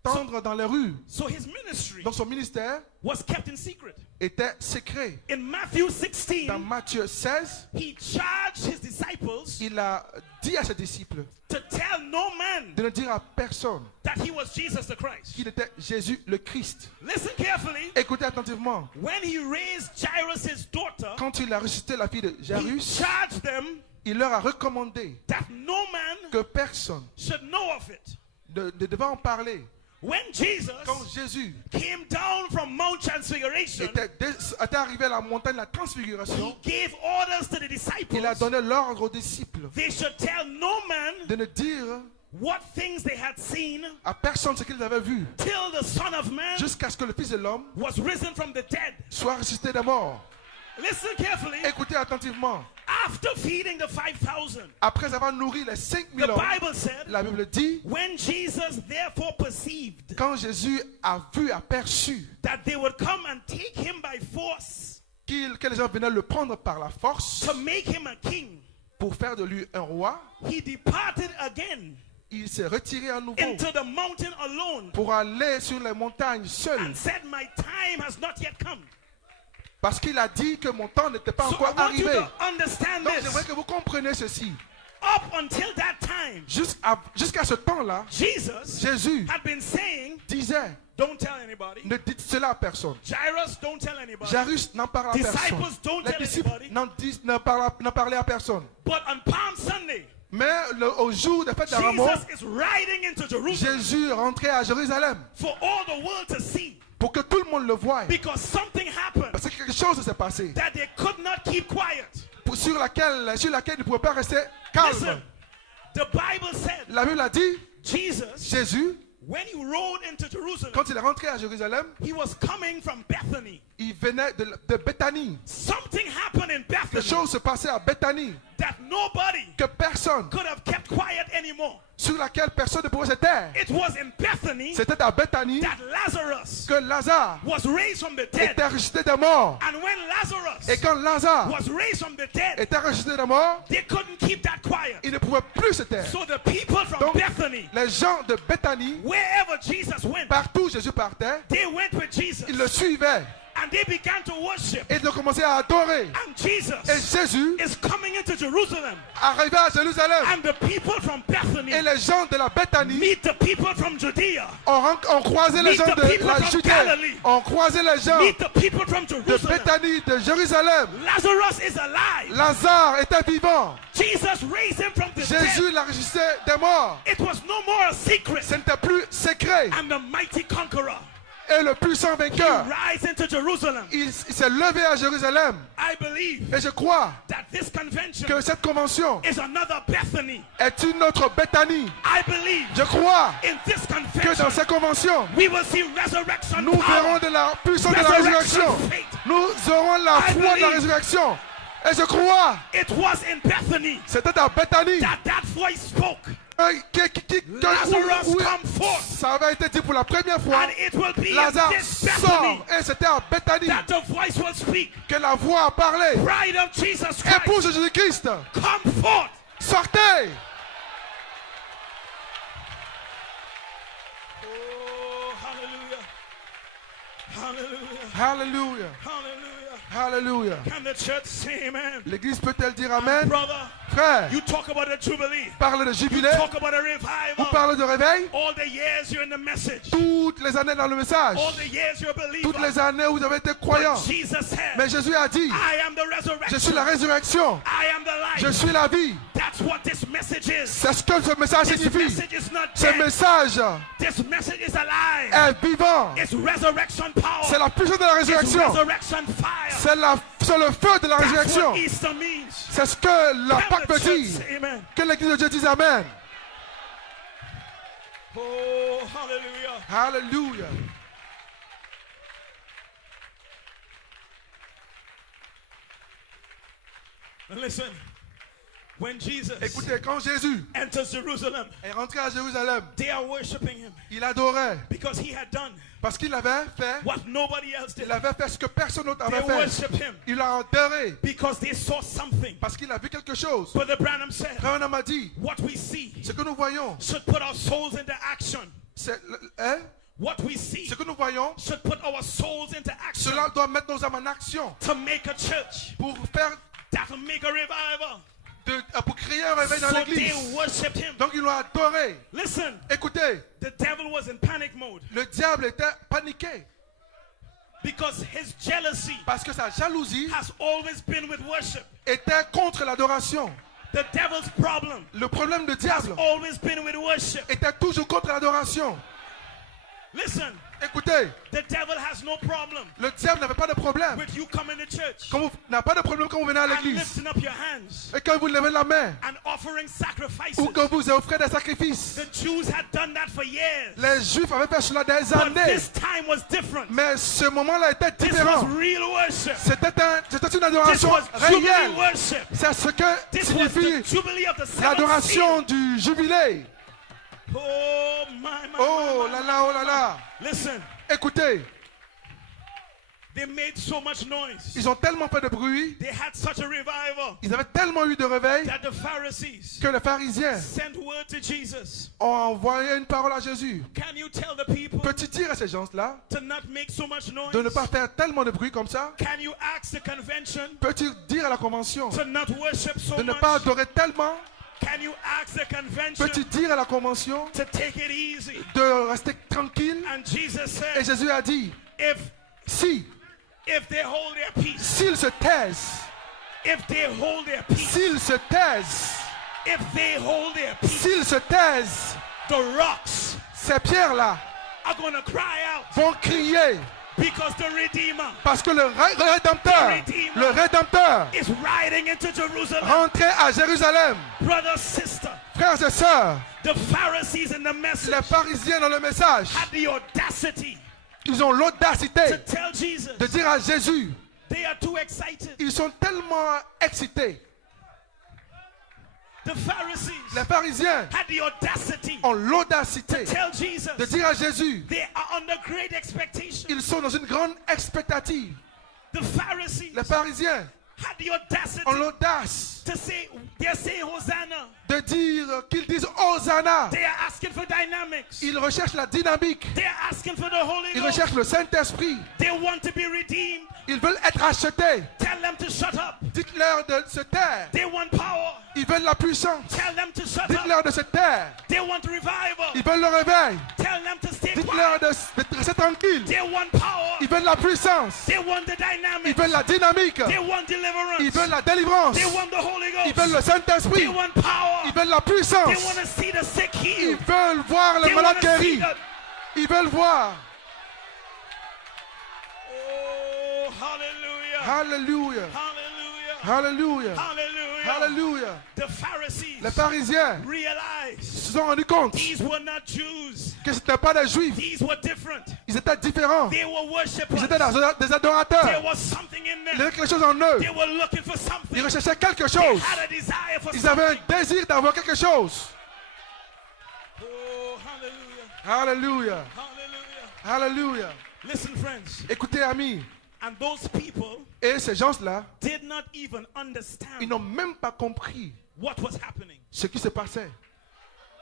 entendre dans les rues. So his ministry Donc son ministère was kept in secret. était secret. In Matthew 16, Dans Matthieu 16, he charged his disciples il a dit à ses disciples to tell no man de ne dire à personne that he was Jesus the Christ. qu'il était Jésus le Christ. Listen carefully. Écoutez attentivement. When he raised Jairus' daughter, Quand il a ressuscité la fille de he Jairus, charged them il leur a recommandé that no man que personne should know of it. ne devait en parler. When Jesus Quand Jésus came down from Mount Transfiguration, était arrivé à la montagne de la transfiguration, he gave orders to the il a disciples. donné l'ordre aux disciples They should tell no man de ne dire what things they had seen à personne ce qu'ils avaient vu till the Son of Man jusqu'à ce que le Fils de l'homme was risen from the dead. soit ressuscité des morts. Listen carefully. Écoutez attentivement. After feeding the 5,000, Après avoir nourri les the 5000 hommes, Bible said, la Bible dit, when Jesus therefore perceived quand Jésus a vu, aperçu that they would come and take him by force que les gens venaient le prendre par la force to make him a king, pour faire de lui un roi, he departed again il s'est retiré à nouveau into the mountain alone pour aller sur les montagnes seul. and said, my time has not yet come. Parce qu'il a dit que mon temps n'était pas So I encore want you arrivé. to understand Donc j'aimerais this. que vous compreniez ceci. Up until that time, Jusqu'à ce temps-là, Jesus Jésus had been saying, disait, don't tell anybody. ne dites cela à personne. Jairus, don't tell anybody. Jairus n'en parle à personne. Disciples, don't Les tell disciples anybody. n'en parlaient à personne. But on Palm Sunday, Mais au jour des fêtes de Rameaux, Jesus is riding into Jerusalem Jésus rentrait à Jérusalem for all the world to see, pour que tout le monde le voie. because something happened Parce que quelque chose s'est passé that they could not keep quiet. sur laquelle ils ne pouvaient pas rester calmes. Listen, the Bible said La Bible a dit, Jesus, Jésus, when he rode into Jerusalem, quand il est rentré à Jérusalem, he was coming from Bethany. il venait de Béthanie. Something happened in Quelque Bethany chose se passait à Béthanie that nobody que personne, could have kept quiet anymore. sur laquelle personne ne pouvait se taire. It was in Bethany C'était à Bethanie that Lazarus que Lazare was raised from the dead. était ressuscité des morts. And when Lazarus Et quand Lazare was raised from the dead, était ressuscité des morts, they couldn't keep that quiet. il ne pouvait plus se taire. So the people from Donc, Bethany, les gens de Bethanie, wherever Jesus went, partout où Jésus partait, they went with Jesus. ils le suivaient. And they began to worship. Et ils ont commencé à adorer. And Jesus Et Jésus is coming into Jerusalem. arrivait à Jérusalem. And the people from Bethany Et les gens de la Bethanie meet the people from Judea. ont croisé les Meet gens the de people la from Judée. Galilee. Ont croisé les gens Meet the people from de Jerusalem. Bethanie, de Jérusalem. Lazarus is alive. Lazare était vivant. Jesus raised him from the Jésus dead. l'a ressuscité des morts. It was no more a secret. Ce n'était plus secret. And the mighty conqueror, Et le puissant he vainqueur, rise into Jerusalem. il s'est levé à Jérusalem. I believe Et je crois that this convention que cette convention is another Bethany. est une autre Bethanie. I believe Je crois in this que dans convention cette convention, we will see resurrection nous verrons power. de la puissance de la Resurrection résurrection. faith. Nous aurons la I foi de la believe. résurrection. Et je crois, It was in Bethany c'était à Bethanie that voice spoke. Lazarus come forth. Ça avait été dit pour la première fois. And it will be Lazare in this Bethany sort. Et c'était à Bethanie that the voice will speak. que la voix a parlé. Bride of Jesus Christ, Épouse de Jésus-Christ, come forth. sortez. Oh, hallelujah. Hallelujah. Hallelujah. Hallelujah. Hallelujah. Can the church say amen? L'église peut-elle dire Amen? Brother, Frère, you talk about a jubilee. parle de You jubilé. talk about a Vous revival. parlez de réveil. All the years you're in the message. Toutes les années dans le message. All the years you're a Toutes believer. les années où vous avez été croyant. But Jesus said, Mais Jésus a dit, I am the je suis la resurrection. résurrection. I am the Je life. suis la vie. That's what this message is. C'est ce que ce message This signifie. message is not Ce dead. message This message is alive. est vivant. It's resurrection power. C'est la puissance de la It's résurrection. resurrection fire. C'est le feu de la That's résurrection. what Easter means. C'est ce que la Can Pâque the peut church dire. say amen? Que l'église de Dieu dise Amen. Oh, hallelujah. Hallelujah. And listen, when Jesus Écoutez, quand Jésus enters Jerusalem, est rentré à Jérusalem, they are worshiping him il adorait because he had done parce qu'il avait fait, what nobody else did. il avait fait ce que personne d'autre They avait fait. worship him Il a adoré because they saw something. parce qu'il a vu quelque chose. Brother Branham said, Frère m'a dit, what we see ce que nous voyons, should put our souls into action. c'est hein? What we see Ce que nous voyons, should put our souls into action cela doit mettre nos âmes en action to make a church pour faire that will make a revival. pour créer un réveil dans So l'église. they worshiped him. Donc ils l'ont adoré. Listen, Écoutez, the devil was in panic mode le diable était paniqué because his jealousy parce que sa jalousie has always been with worship. était contre l'adoration. The devil's problem Le problème du has diable always been with worship. était toujours contre l'adoration. Listen, Écoutez, the devil has no problem le diable n'avait pas de problème. with you coming to church Quand vous n'a pas de problème quand vous venez à and l'église lifting up your hands et quand vous levez la main and offering sacrifices. ou quand vous offrez des sacrifices. The Jews had done that for years. Les Juifs avaient fait cela des But années. this time was different. Mais ce moment-là était This was différent. real worship. C'était une This adoration was jubilee réelle. worship. C'est ce que This was the signifie jubilee of the seventh l'adoration seal. du jubilé. Oh my, my, Oh my, là my, là, oh là là. Listen, Écoutez, they made so much noise. ils ont tellement fait de bruit, They had such a revival ils avaient tellement eu de réveil that the Pharisees que les pharisiens sent word to Jesus. ont envoyé une parole à Jésus. Can you tell the people Peux-tu dire à ces gens-là to not make so much noise? de ne pas faire tellement de bruit comme ça? Can you ask the convention Peux-tu dire à la convention to not worship so de ne pas much? adorer tellement? Can you ask the convention Peux-tu dire à la convention to take it easy? de rester tranquille? And Jesus Et said, Jésus a dit, if they hold their peace, s'ils se taisent, if they hold their peace, s'ils se taisent, if they hold their peace, s'ils se taisent, the rocks ces pierres-là are going to cry out vont crier because the Redeemer parce que le Rédempteur is riding into Jerusalem. rentrait à Jérusalem. Brother, sister, Frères et sœurs, the Pharisees in the message les pharisiens dans le message, had the audacity ils ont to l'audacité tell Jesus de dire à Jésus, they are too excited. ils sont tellement excités. The Pharisees Les pharisiens had the audacity ont l'audacité to tell Jesus de dire à Jésus, they are under great expectation. ils sont dans une grande expectative. The Pharisees Les pharisiens had the audacity ont l'audace to say, they're saying Hosanna. de dire qu'ils disent Hosanna. They are asking for dynamics. Ils recherchent la dynamique. They are asking for the Holy Ils Ghost. recherchent le Saint-Esprit. They want to be redeemed. Ils veulent être achetés. Tell them to shut up. Dites-leur de se taire. They want power. Ils veulent la puissance. Tell them to shut up. Dites-leur de se taire. They want revival. Ils veulent le réveil. Tell them to stay Dites-leur quiet. de rester tranquille. They want power. Ils veulent la puissance. They want the Ils dynamics. veulent la dynamique. They want deliverance. Ils veulent la délivrance. They want the Holy Ils Ghost. veulent le Saint-Esprit. They want power. Ils veulent la They puissance. want to see the sick Ils healed. veulent voir They les want malades to see guéris. the... Ils veulent voir. Oh, hallelujah. Alléluia. Hallelujah. Alléluia. Hallelujah. Alléluia. The Pharisees Les pharisiens realized se sont rendus compte these were not Jews. que ce n'étaient pas des juifs. These were different. Ils étaient différents. They were Ils worshippers. étaient des There adorateurs. was something in Il y them. avait quelque chose en eux. They were looking for something. Ils recherchaient quelque They chose. had a desire for Ils avaient something. un désir d'avoir quelque chose. Oh, hallelujah. Alléluia. Hallelujah. Alléluia. Listen, friends. Écoutez, amis. And those people Et ces gens-là, did not even ils understand n'ont même pas compris what was happening ce qui se passait.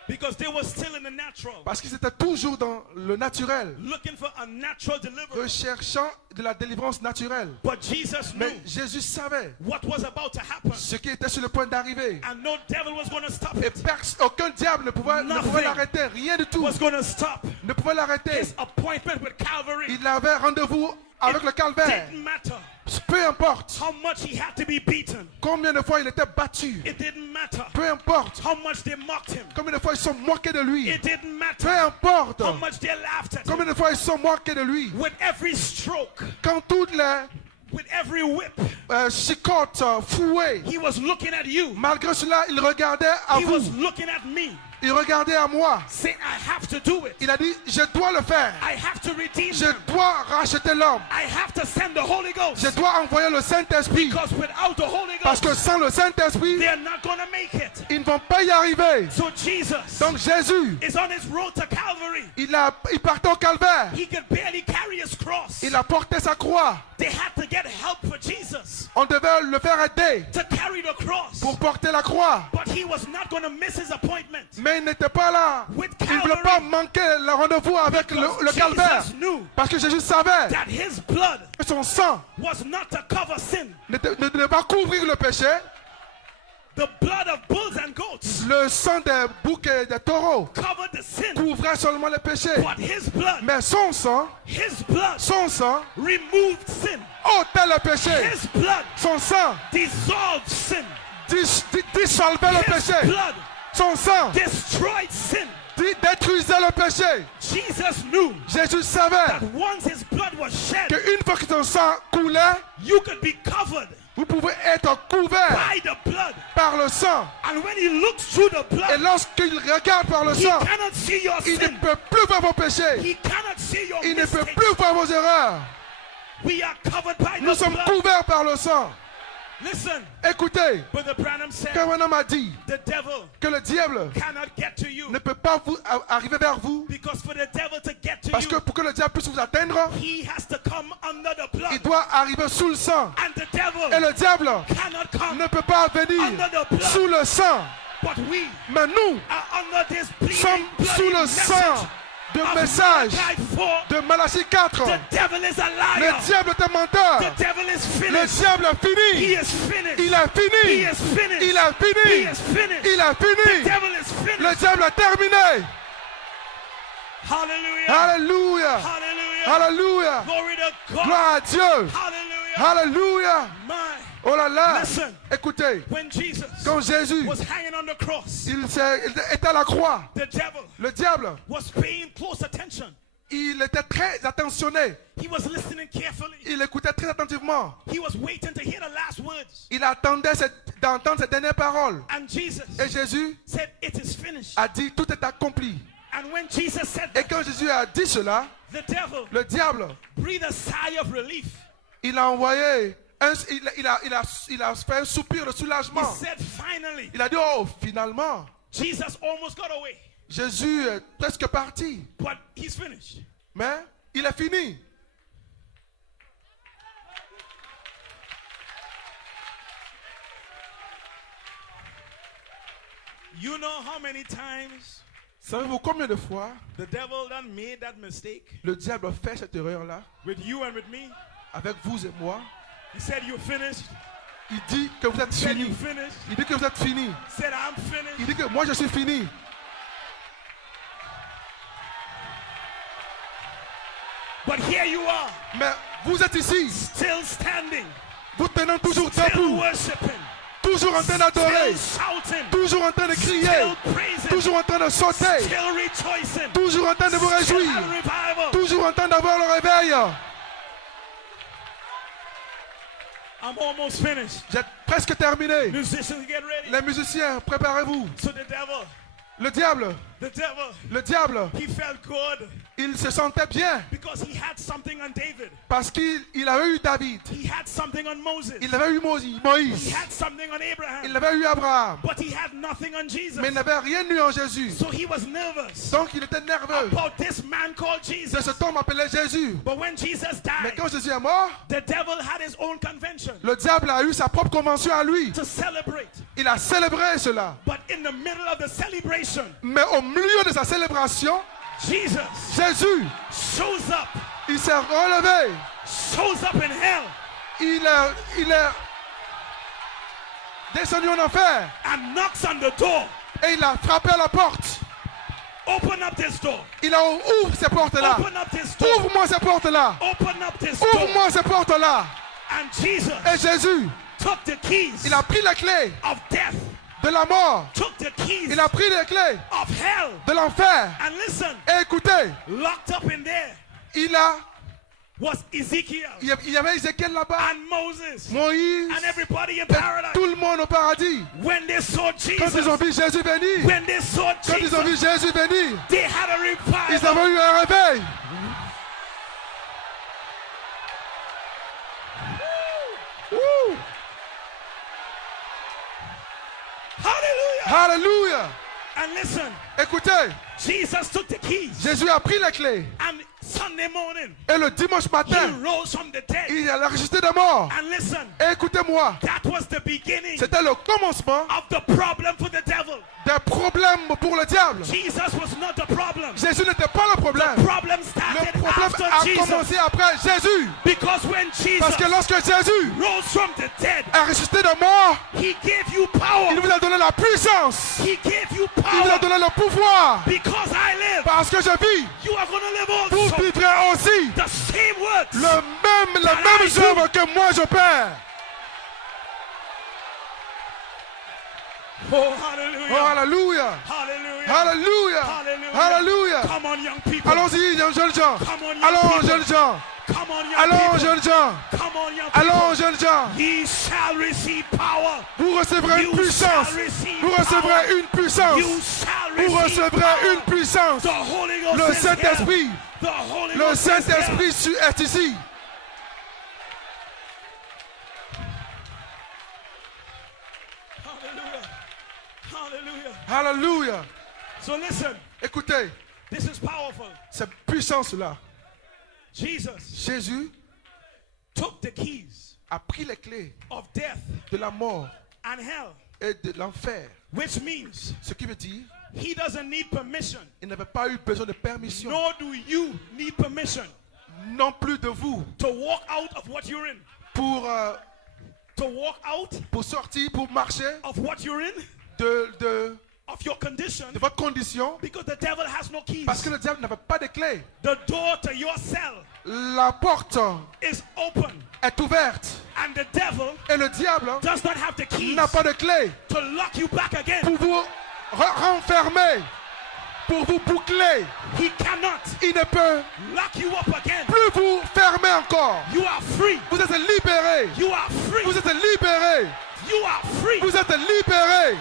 because they were still in the natural, Parce qu'ils étaient toujours dans le naturel, looking for a natural deliverance. recherchant de la délivrance naturelle. But Jesus knew Mais Jésus savait what was about to happen, ce qui était sur le point d'arriver. and no devil was going to stop Et it. aucun diable ne pouvait Nothing l'arrêter. Rien du tout Was going to stop ne pouvait l'arrêter. his appointment with Calvary. Il avait rendez-vous avec le calvaire. Didn't matter Peu importe how much he had to be beaten. combien de fois il était battu. It didn't matter Peu importe how much they mocked him. combien de fois ils sont moqués de lui. It didn't Peu matter importe how much they laughed at combien him. de fois ils sont moqués de lui. With every stroke, Quand toutes les with every whip, chicottes fouées, he was looking at you. malgré cela, il regardait à He was vous. looking at me, Il regardait à moi. saying, I have to do it. Il a dit, je dois le faire. I have to redeem Je them. dois racheter l'homme. I have to send the Holy Ghost. Je dois envoyer le Saint-Esprit. Because without the Holy Parce Ghost, que sans le Saint-Esprit, they're not going to make it. ils ne vont pas y arriver. So Jesus Donc Jésus, is on his road to Calvary. il partait au calvaire. He could barely carry his cross. Il a porté sa croix. They had to get help for Jesus On devait le faire aider to carry the cross. pour porter la croix. But he was not going to miss his appointment. Mais il n'était pas là. With Il ne voulait pas Calvary. manquer le rendez-vous avec le Because calvaire. Jesus knew Parce que Jésus savait that his blood que son sang was not to cover sin. ne devait pas couvrir le péché. The blood of bulls and goats Le sang des boucs et des taureaux covered the sin. couvrait seulement le péché. But his blood, Mais son sang removed sin. ôtait le péché. His blood Son sang dissolved sin. dissolvait le His péché. blood Son sang destroyed sin. détruisait le péché. Jesus knew Jésus savait that once his blood was shed, qu'une fois que son sang coulait, you could be covered vous pouvez être couvert by the blood. par le sang. And when he looks through the Et blood, lorsqu'il regarde par le he sang, cannot see your il ne sin. peut plus voir vos péchés. He cannot see your Il ne peut mistakes. plus voir vos erreurs. We are covered by Nous the sommes blood. couverts par le sang. Listen, Écoutez, Brother Branham said, Kavanam a dit the devil que le diable cannot get to you ne peut pas arriver vers vous because for the devil to get to parce que you, pour que le diable puisse vous atteindre, he has to come under the blood. il doit arriver sous le sang. And the devil Et le diable cannot come ne peut pas venir under the blood. sous le sang. But we Mais nous are under this sommes bleeding, sous bloody le message sang de of message Malachi 4. de Malachie 4. The devil is a Le liar. diable est un menteur. The devil is Le finished. diable a He fini. is finished. Il a He fini. is finished. Il a He fini. is finished. Il a The fini. devil is Le finished. diable a terminé. Hallelujah. Alléluia. Hallelujah. Alléluia. Glory to God. Gloire à Dieu. Hallelujah. Alléluia. My, Oh là là. listen. Écoutez, When Jesus quand Jésus was hanging on the cross, il était à la croix, the devil le diable, was paying close attention. il était très attentionné. He was listening carefully. Il écoutait très attentivement. He was waiting to hear the last words. Il attendait d'entendre ces dernières paroles. And Jesus Et Jésus said, it is finished. a dit, tout est accompli. And when Jesus said Et that, quand Jésus a dit cela, the devil le diable, breathed a sigh of relief. il a envoyé Il a fait un soupir de He soulagement. said, finally, Il a dit, oh, finalement, Jesus almost got away, Jésus est presque parti. but he's finished. Mais il est fini. You know how many times Savez-vous combien de fois the devil done made that mistake le diable a fait cette erreur-là with you and with me? avec vous et moi? He said, you're finished. Il dit que vous êtes He said, fini. you're finished. Il dit que vous êtes fini. He said, I'm Il finished. dit que moi je suis fini. But here you are, Mais vous êtes ici, still standing, vous tenant toujours still debout, worshiping, toujours en train d'adorer, still shouting, toujours en train de crier, still praising, toujours en train de sauter, still rejoicing, toujours en train de vous still réjouir, have revival. toujours en train d'avoir le réveil. I'm almost finished. J'ai presque terminé. Musicians, get ready. Les musiciens, préparez-vous. So the devil, Le diable, he felt good il se sentait bien because he had something on David. parce qu'il avait eu David, He had something on Moses. il avait eu He Moïse, had something on Abraham. il avait eu Abraham, But he had nothing on Jesus. mais il n'avait rien eu en Jésus. So he was nervous Donc il était nerveux about this man called de Jesus. cet homme appelé Jésus. But when Jesus Mais died, quand Jésus est mort, the devil had his own convention le diable a eu sa propre convention à lui. to celebrate. Il a célébré cela. But in the middle of the celebration, Mais au milieu de sa célébration, Jesus Jésus, shows up, il s'est relevé. shows up in hell, Il est descendu en enfer. and knocks on the door. Et il a frappé à la porte. Open up this door. Il a ouvert ces portes-là. Open up this door. Ouvre-moi ces portes-là. Open up this door. Ouvre-moi ces portes-là. And Jesus Et Jésus, took the keys il a pris les clés of death, de la mort. took the keys Il a pris les clés of hell. de l'enfer. And listen, Et écoutez, locked up in there was Ezekiel il y avait Ézéchiel là-bas, and Moses Moïse, and everybody in et paradise. tout le monde au paradis. When they saw Quand ils ont Jesus, vu Jésus venir, when they saw quand ils ont vu Jesus, Jésus venir, they had a ils revival. avaient eu un réveil. Ouh. Hallelujah. Alléluia. And listen, Écoutez, Jesus took the keys. Jésus a pris les clés. And Sunday morning, Et le dimanche he matin, rose from the dead. il a ressuscité des morts. And listen, Et écoutez-moi, that was the beginning c'était le commencement of the problem for the devil. des problèmes pour le diable. Jesus was not the problem. Jésus n'était pas le problème. The problem Le started problème after a Jesus. commencé après Jésus. Because when Parce que Jesus lorsque Jésus rose from the dead, a ressuscité des morts, he gave you il power. vous a donné la puissance. He gave you Il vous a power. donné le pouvoir. Because I live, Parce que je vis, you are going to live vous also. vivrez aussi The same words. les mêmes œuvres que moi je perds. Oh, Oh, hallelujah. alléluia. Hallelujah. Alléluia. Hallelujah. Alléluia. Come on, young people. Allons-y, jeunes gens. Come on, young Allons, people. jeunes gens. Come on, young Allons, people. jeunes gens. Come on, young people. Allons, jeunes gens. Ye shall receive power. Vous recevrez une You puissance. shall receive Vous power. recevrez une puissance. You shall Vous receive recevrez power. une puissance. The Holy Ghost Le is here. Saint-Esprit. The Holy Le Ghost is here. Saint-Esprit est ici. Hallelujah. Hallelujah. Alléluia. So listen, Écoutez, this is powerful. cette puissance-là, Jesus Jésus took the keys a pris les clés of death de la mort and hell, et de l'enfer. which means Ce qui veut dire, he doesn't need permission, il n'avait pas eu besoin de permission, nor do you need permission non plus de vous, to walk out of what you're in, pour sortir, pour marcher of what you're in, de of your condition, votre condition, because the devil has no keys. parce que le diable n'avait pas de clés. The door to your cell La porte is open, est ouverte and the devil et le diable does not have the keys n'a pas de clés to lock you back again. pour vous renfermer, pour vous boucler. He cannot Il ne peut lock you up again. plus vous fermer encore. You are free. Vous êtes libérés. You are free. Vous êtes libérés. You are free. Vous êtes libérés.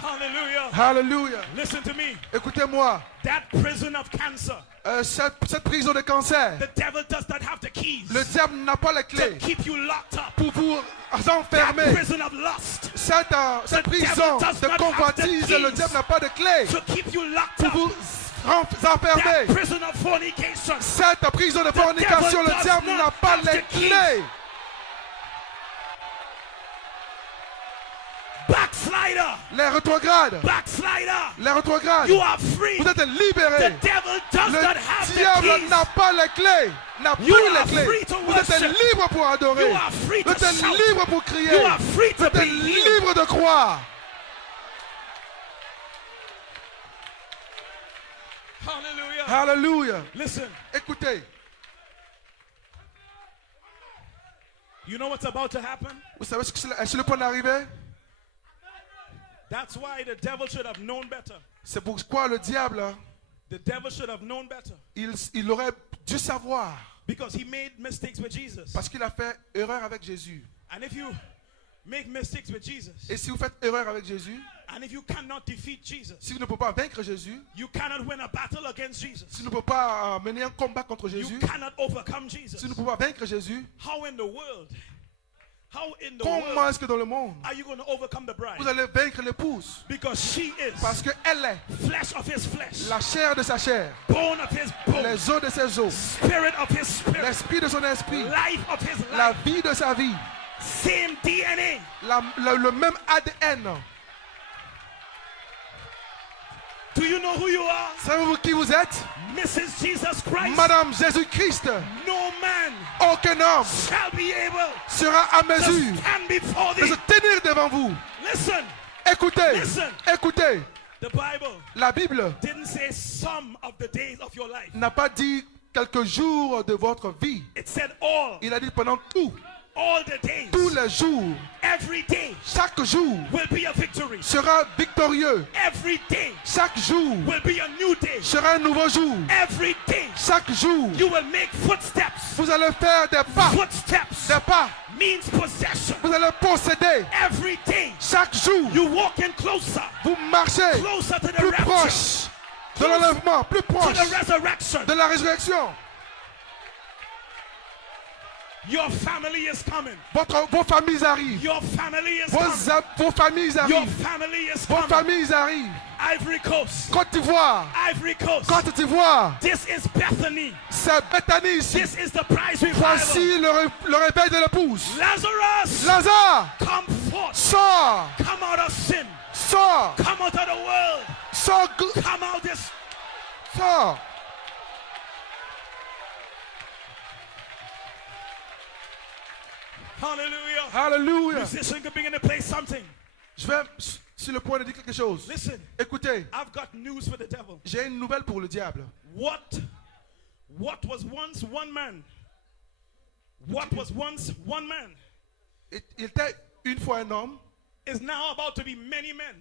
Hallelujah. Alléluia. Listen to me. Écoutez-moi. That prison of cancer, Cette prison de cancer, the devil does not have the keys le diable n'a pas les to clés keep you locked up. pour vous That enfermer. prison of lust Cette The prison devil does de not have convoitise, the le keys diable n'a pas de clés to keep you locked pour up. vous That enfermer. prison of fornication, Cette prison de fornication, devil le diable does n'a not pas have les the keys. clés. backslider, Les rétrogrades, backslider, les rétrogrades, you are free. vous êtes The libérés. devil does not have Le the diable keys. n'a pas les clés, n'a plus You are les free clés. to Vous êtes worship. libres pour adorer. You are free Vous to êtes shout. libres pour crier. You are free Vous to be êtes healed. libres de croire. Hallelujah. Alléluia. Listen, Écoutez, you know what's about to happen? vous savez ce que est sur le point d'arriver? That's why the devil should have known better. C'est pourquoi le diable, The devil should have known better il aurait dû savoir. because he made mistakes with Jesus. Parce qu'il a fait erreur avec Jésus. And if you make mistakes with Jesus, Et si vous faites erreur avec Jésus, and if you cannot defeat Jesus, si vous ne pouvez pas vaincre Jésus, you cannot win a battle against Jesus. si vous ne pouvez pas mener un combat contre You Jésus, cannot overcome Jesus. si vous ne pouvez pas vaincre Jésus, How in the world? How in the comment world est-ce que dans le monde, are you going to overcome the bride? vous allez vaincre l'épouse? Because she is Parce qu'elle est flesh of his flesh, la chair de sa chair, bone of his bone, les os de ses os, spirit of his spirit, l'esprit de son esprit, life of his la life, vie de sa vie, same DNA. le même ADN. Do you know who you are? Savez-vous qui vous êtes? Mrs. Jesus Christ. Madame Jésus-Christ, No man aucun homme shall be able sera à to mesure stand before de thee. se tenir devant vous. Listen, Écoutez, Listen. écoutez, the Bible la Bible didn't say some of the days of your life. n'a pas dit quelques jours de votre vie. It said all Il a dit pendant the days. tous les jours, Every day chaque jour will be a victory. sera victorieux. Every day Chaque jour will be a new day. sera un nouveau jour. Every day Chaque jour, you will make footsteps. vous allez faire des pas, Footsteps des pas. means possession. Vous allez posséder. Every day Chaque jour, you walk in closer, vous marchez closer to the plus rapture, proche de l'enlèvement, plus to proche the resurrection. de la résurrection. Your family is coming. Vos familles arrivent. Your family is coming. Vos familles Your arrivent. family is Vos coming. familles arrivent. Ivory Coast. Côte d'Ivoire. Ivory Coast. Côte d'Ivoire. This is Bethany. C'est Bethanie ici. This is the prize revival. Voici le réveil de l'épouse. Lazarus, Lazare, come forth. sors, Come out of sin. sors, Come out of the world. sors, Come out this. sors. Hallelujah. Alléluia. Musician can begin to play something. Je vais sur le point de dire quelque chose. Listen, Écoutez, I've got news for the devil. j'ai une nouvelle pour le diable. What was once one man? What was once one man Il était une fois un homme. is now about to be many men.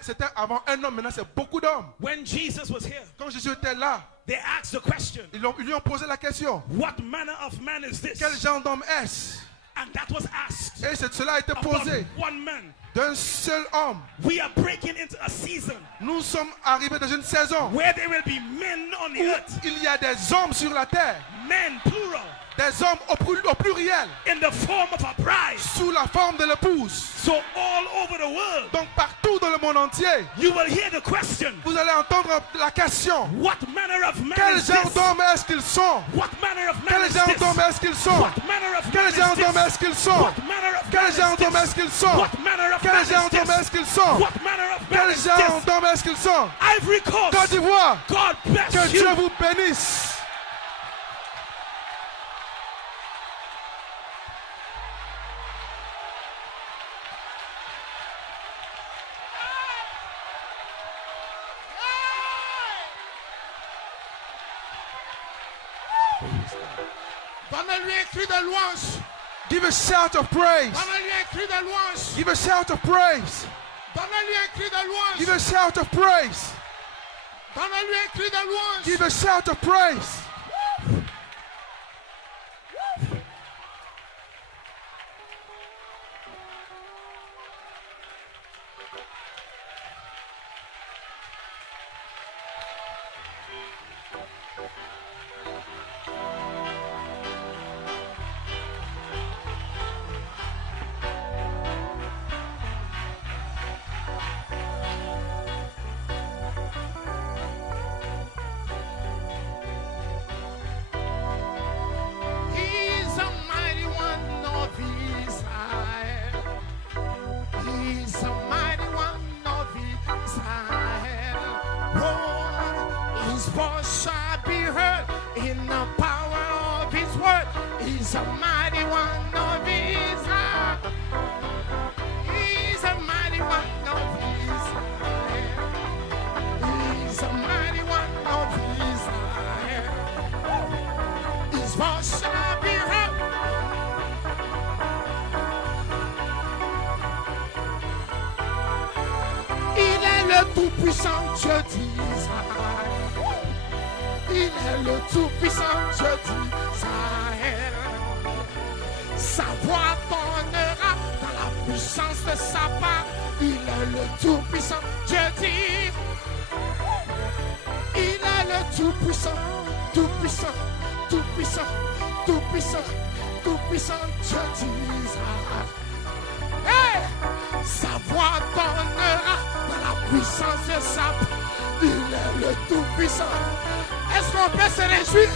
C'était avant un homme, maintenant c'est beaucoup d'hommes. When Jesus was here, Quand Jésus était là, they asked the question, ils lui ont posé la question. what manner of man is this? Quel genre d'homme est-ce? And that was asked Et cela a été about posé one man. d'un seul homme. We are breaking into a season Nous sommes arrivés dans une saison where there will be men on the où earth. il y a des hommes sur la terre. Men, plural, Des hommes au pluriel, in the form of a bride. sous la forme de l'épouse. So all over the world, Donc partout dans le monde entier, you will hear the question, vous allez entendre la question. what manner of man Quel is genre this? d'homme est-ce qu'ils sont? What manner of man Quel is genre this? d'homme est-ce qu'ils sont? What manner of Quel man genre is d'homme this? est-ce qu'ils sont? What manner of Quel man genre is d'homme this? est-ce qu'ils sont? What manner of Quel man genre is d'homme this? est-ce qu'ils sont? What manner of man Quel is genre this? d'homme est-ce qu'ils sont? Ivory Côte Coast, d'Ivoire, God bless que you. Dieu vous bénisse. Donnez-lui un cri de louange. Give a shout of praise. Donnez-lui un cri de louange. Give a shout of praise. Donnez-lui un cri de louange. Give a shout of praise. Donnez-lui un cri de louange. Give a shout of praise. He's a mighty one of Israel. He's a mighty one of Israel. Oh, his voice shall be heard in the power of his word. He's a mighty one of Israel. He's a mighty one of Israel. He's a mighty one of Israel. His voice shall be heard. Il est le tout-puissant Dieu d'Israël. Il est le tout-puissant Dieu d'Israël. Sa voix donnera dans la puissance de sa part. Il est le tout-puissant Dieu d'Israël. Il est le tout-puissant, tout-puissant, tout-puissant, tout-puissant, tout-puissant Dieu d'Israël. Hey! Sa voix donnera dans la puissance de sa part. Il est le tout-puissant. Est-ce qu'on peut se réjouir?